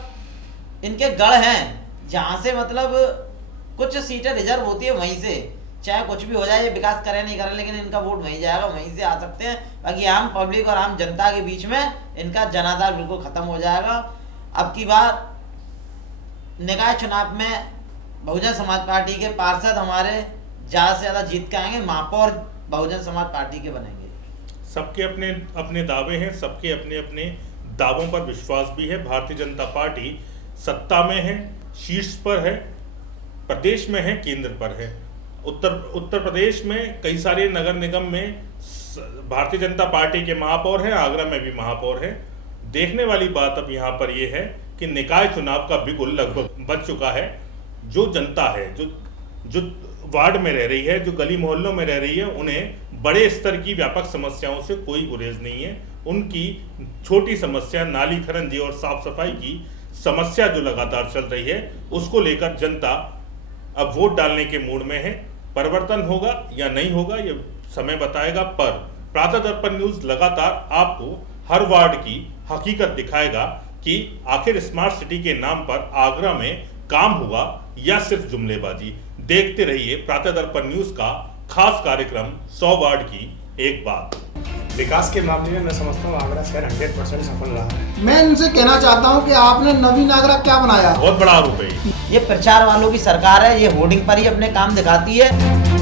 इनके गढ़ हैं, जहाँ से मतलब कुछ सीटें रिजर्व होती है, वहीं से चाहे कुछ भी हो जाए, ये विकास करें नहीं करें, लेकिन इनका वोट वहीं जाएगा, वहीं से आ सकते हैं। बाकी आम पब्लिक और आम जनता के बीच में इनका जनाधार बिल्कुल खत्म हो जाएगा। अब की बार निकाय चुनाव में बहुजन समाज पार्टी के पार्षद हमारे ज़्यादा से ज़्यादा जीत के आएंगे, महापौर बहुजन समाज पार्टी के बनेंगे। सबके अपने अपने दावे हैं, सबके अपने अपने दावों पर विश्वास भी है। भारतीय जनता पार्टी सत्ता में है, शीर्ष पर है, प्रदेश में है, केंद्र पर है। उत्तर प्रदेश में कई सारे नगर निगम में भारतीय जनता पार्टी के महापौर हैं, आगरा में भी महापौर है। देखने वाली बात अब यहाँ पर यह है कि निकाय चुनाव का बिगुल लगभग बच चुका है। जो जनता है, जो वार्ड में रह रही है, जो गली मोहल्लों में रह रही है, उन्हें बड़े स्तर की व्यापक समस्याओं से कोई गुरेज नहीं है। उनकी छोटी समस्या नाली खरंजी और साफ सफाई की समस्या जो लगातार चल रही है, उसको लेकर जनता अब वोट डालने के मूड में है। परिवर्तन होगा या नहीं होगा ये समय बताएगा, पर प्रातः दर्पण न्यूज लगातार आपको हर वार्ड की हकीकत दिखाएगा कि आखिर स्मार्ट सिटी के नाम पर आगरा में काम हुआ या सिर्फ जुमलेबाजी। देखते रहिए प्रातः दर्पण न्यूज का खास कार्यक्रम 100 वार्ड की एक बात। विकास के मामले में मैं समझता हूँ आगरा शहर 100% सफल रहा है। मैं इनसे कहना चाहता हूँ कि आपने नवीन आगरा क्या बनाया? बहुत बड़ा आरोप है। ये प्रचार वालों की सरकार है, ये होर्डिंग पर ही अपने काम दिखाती है।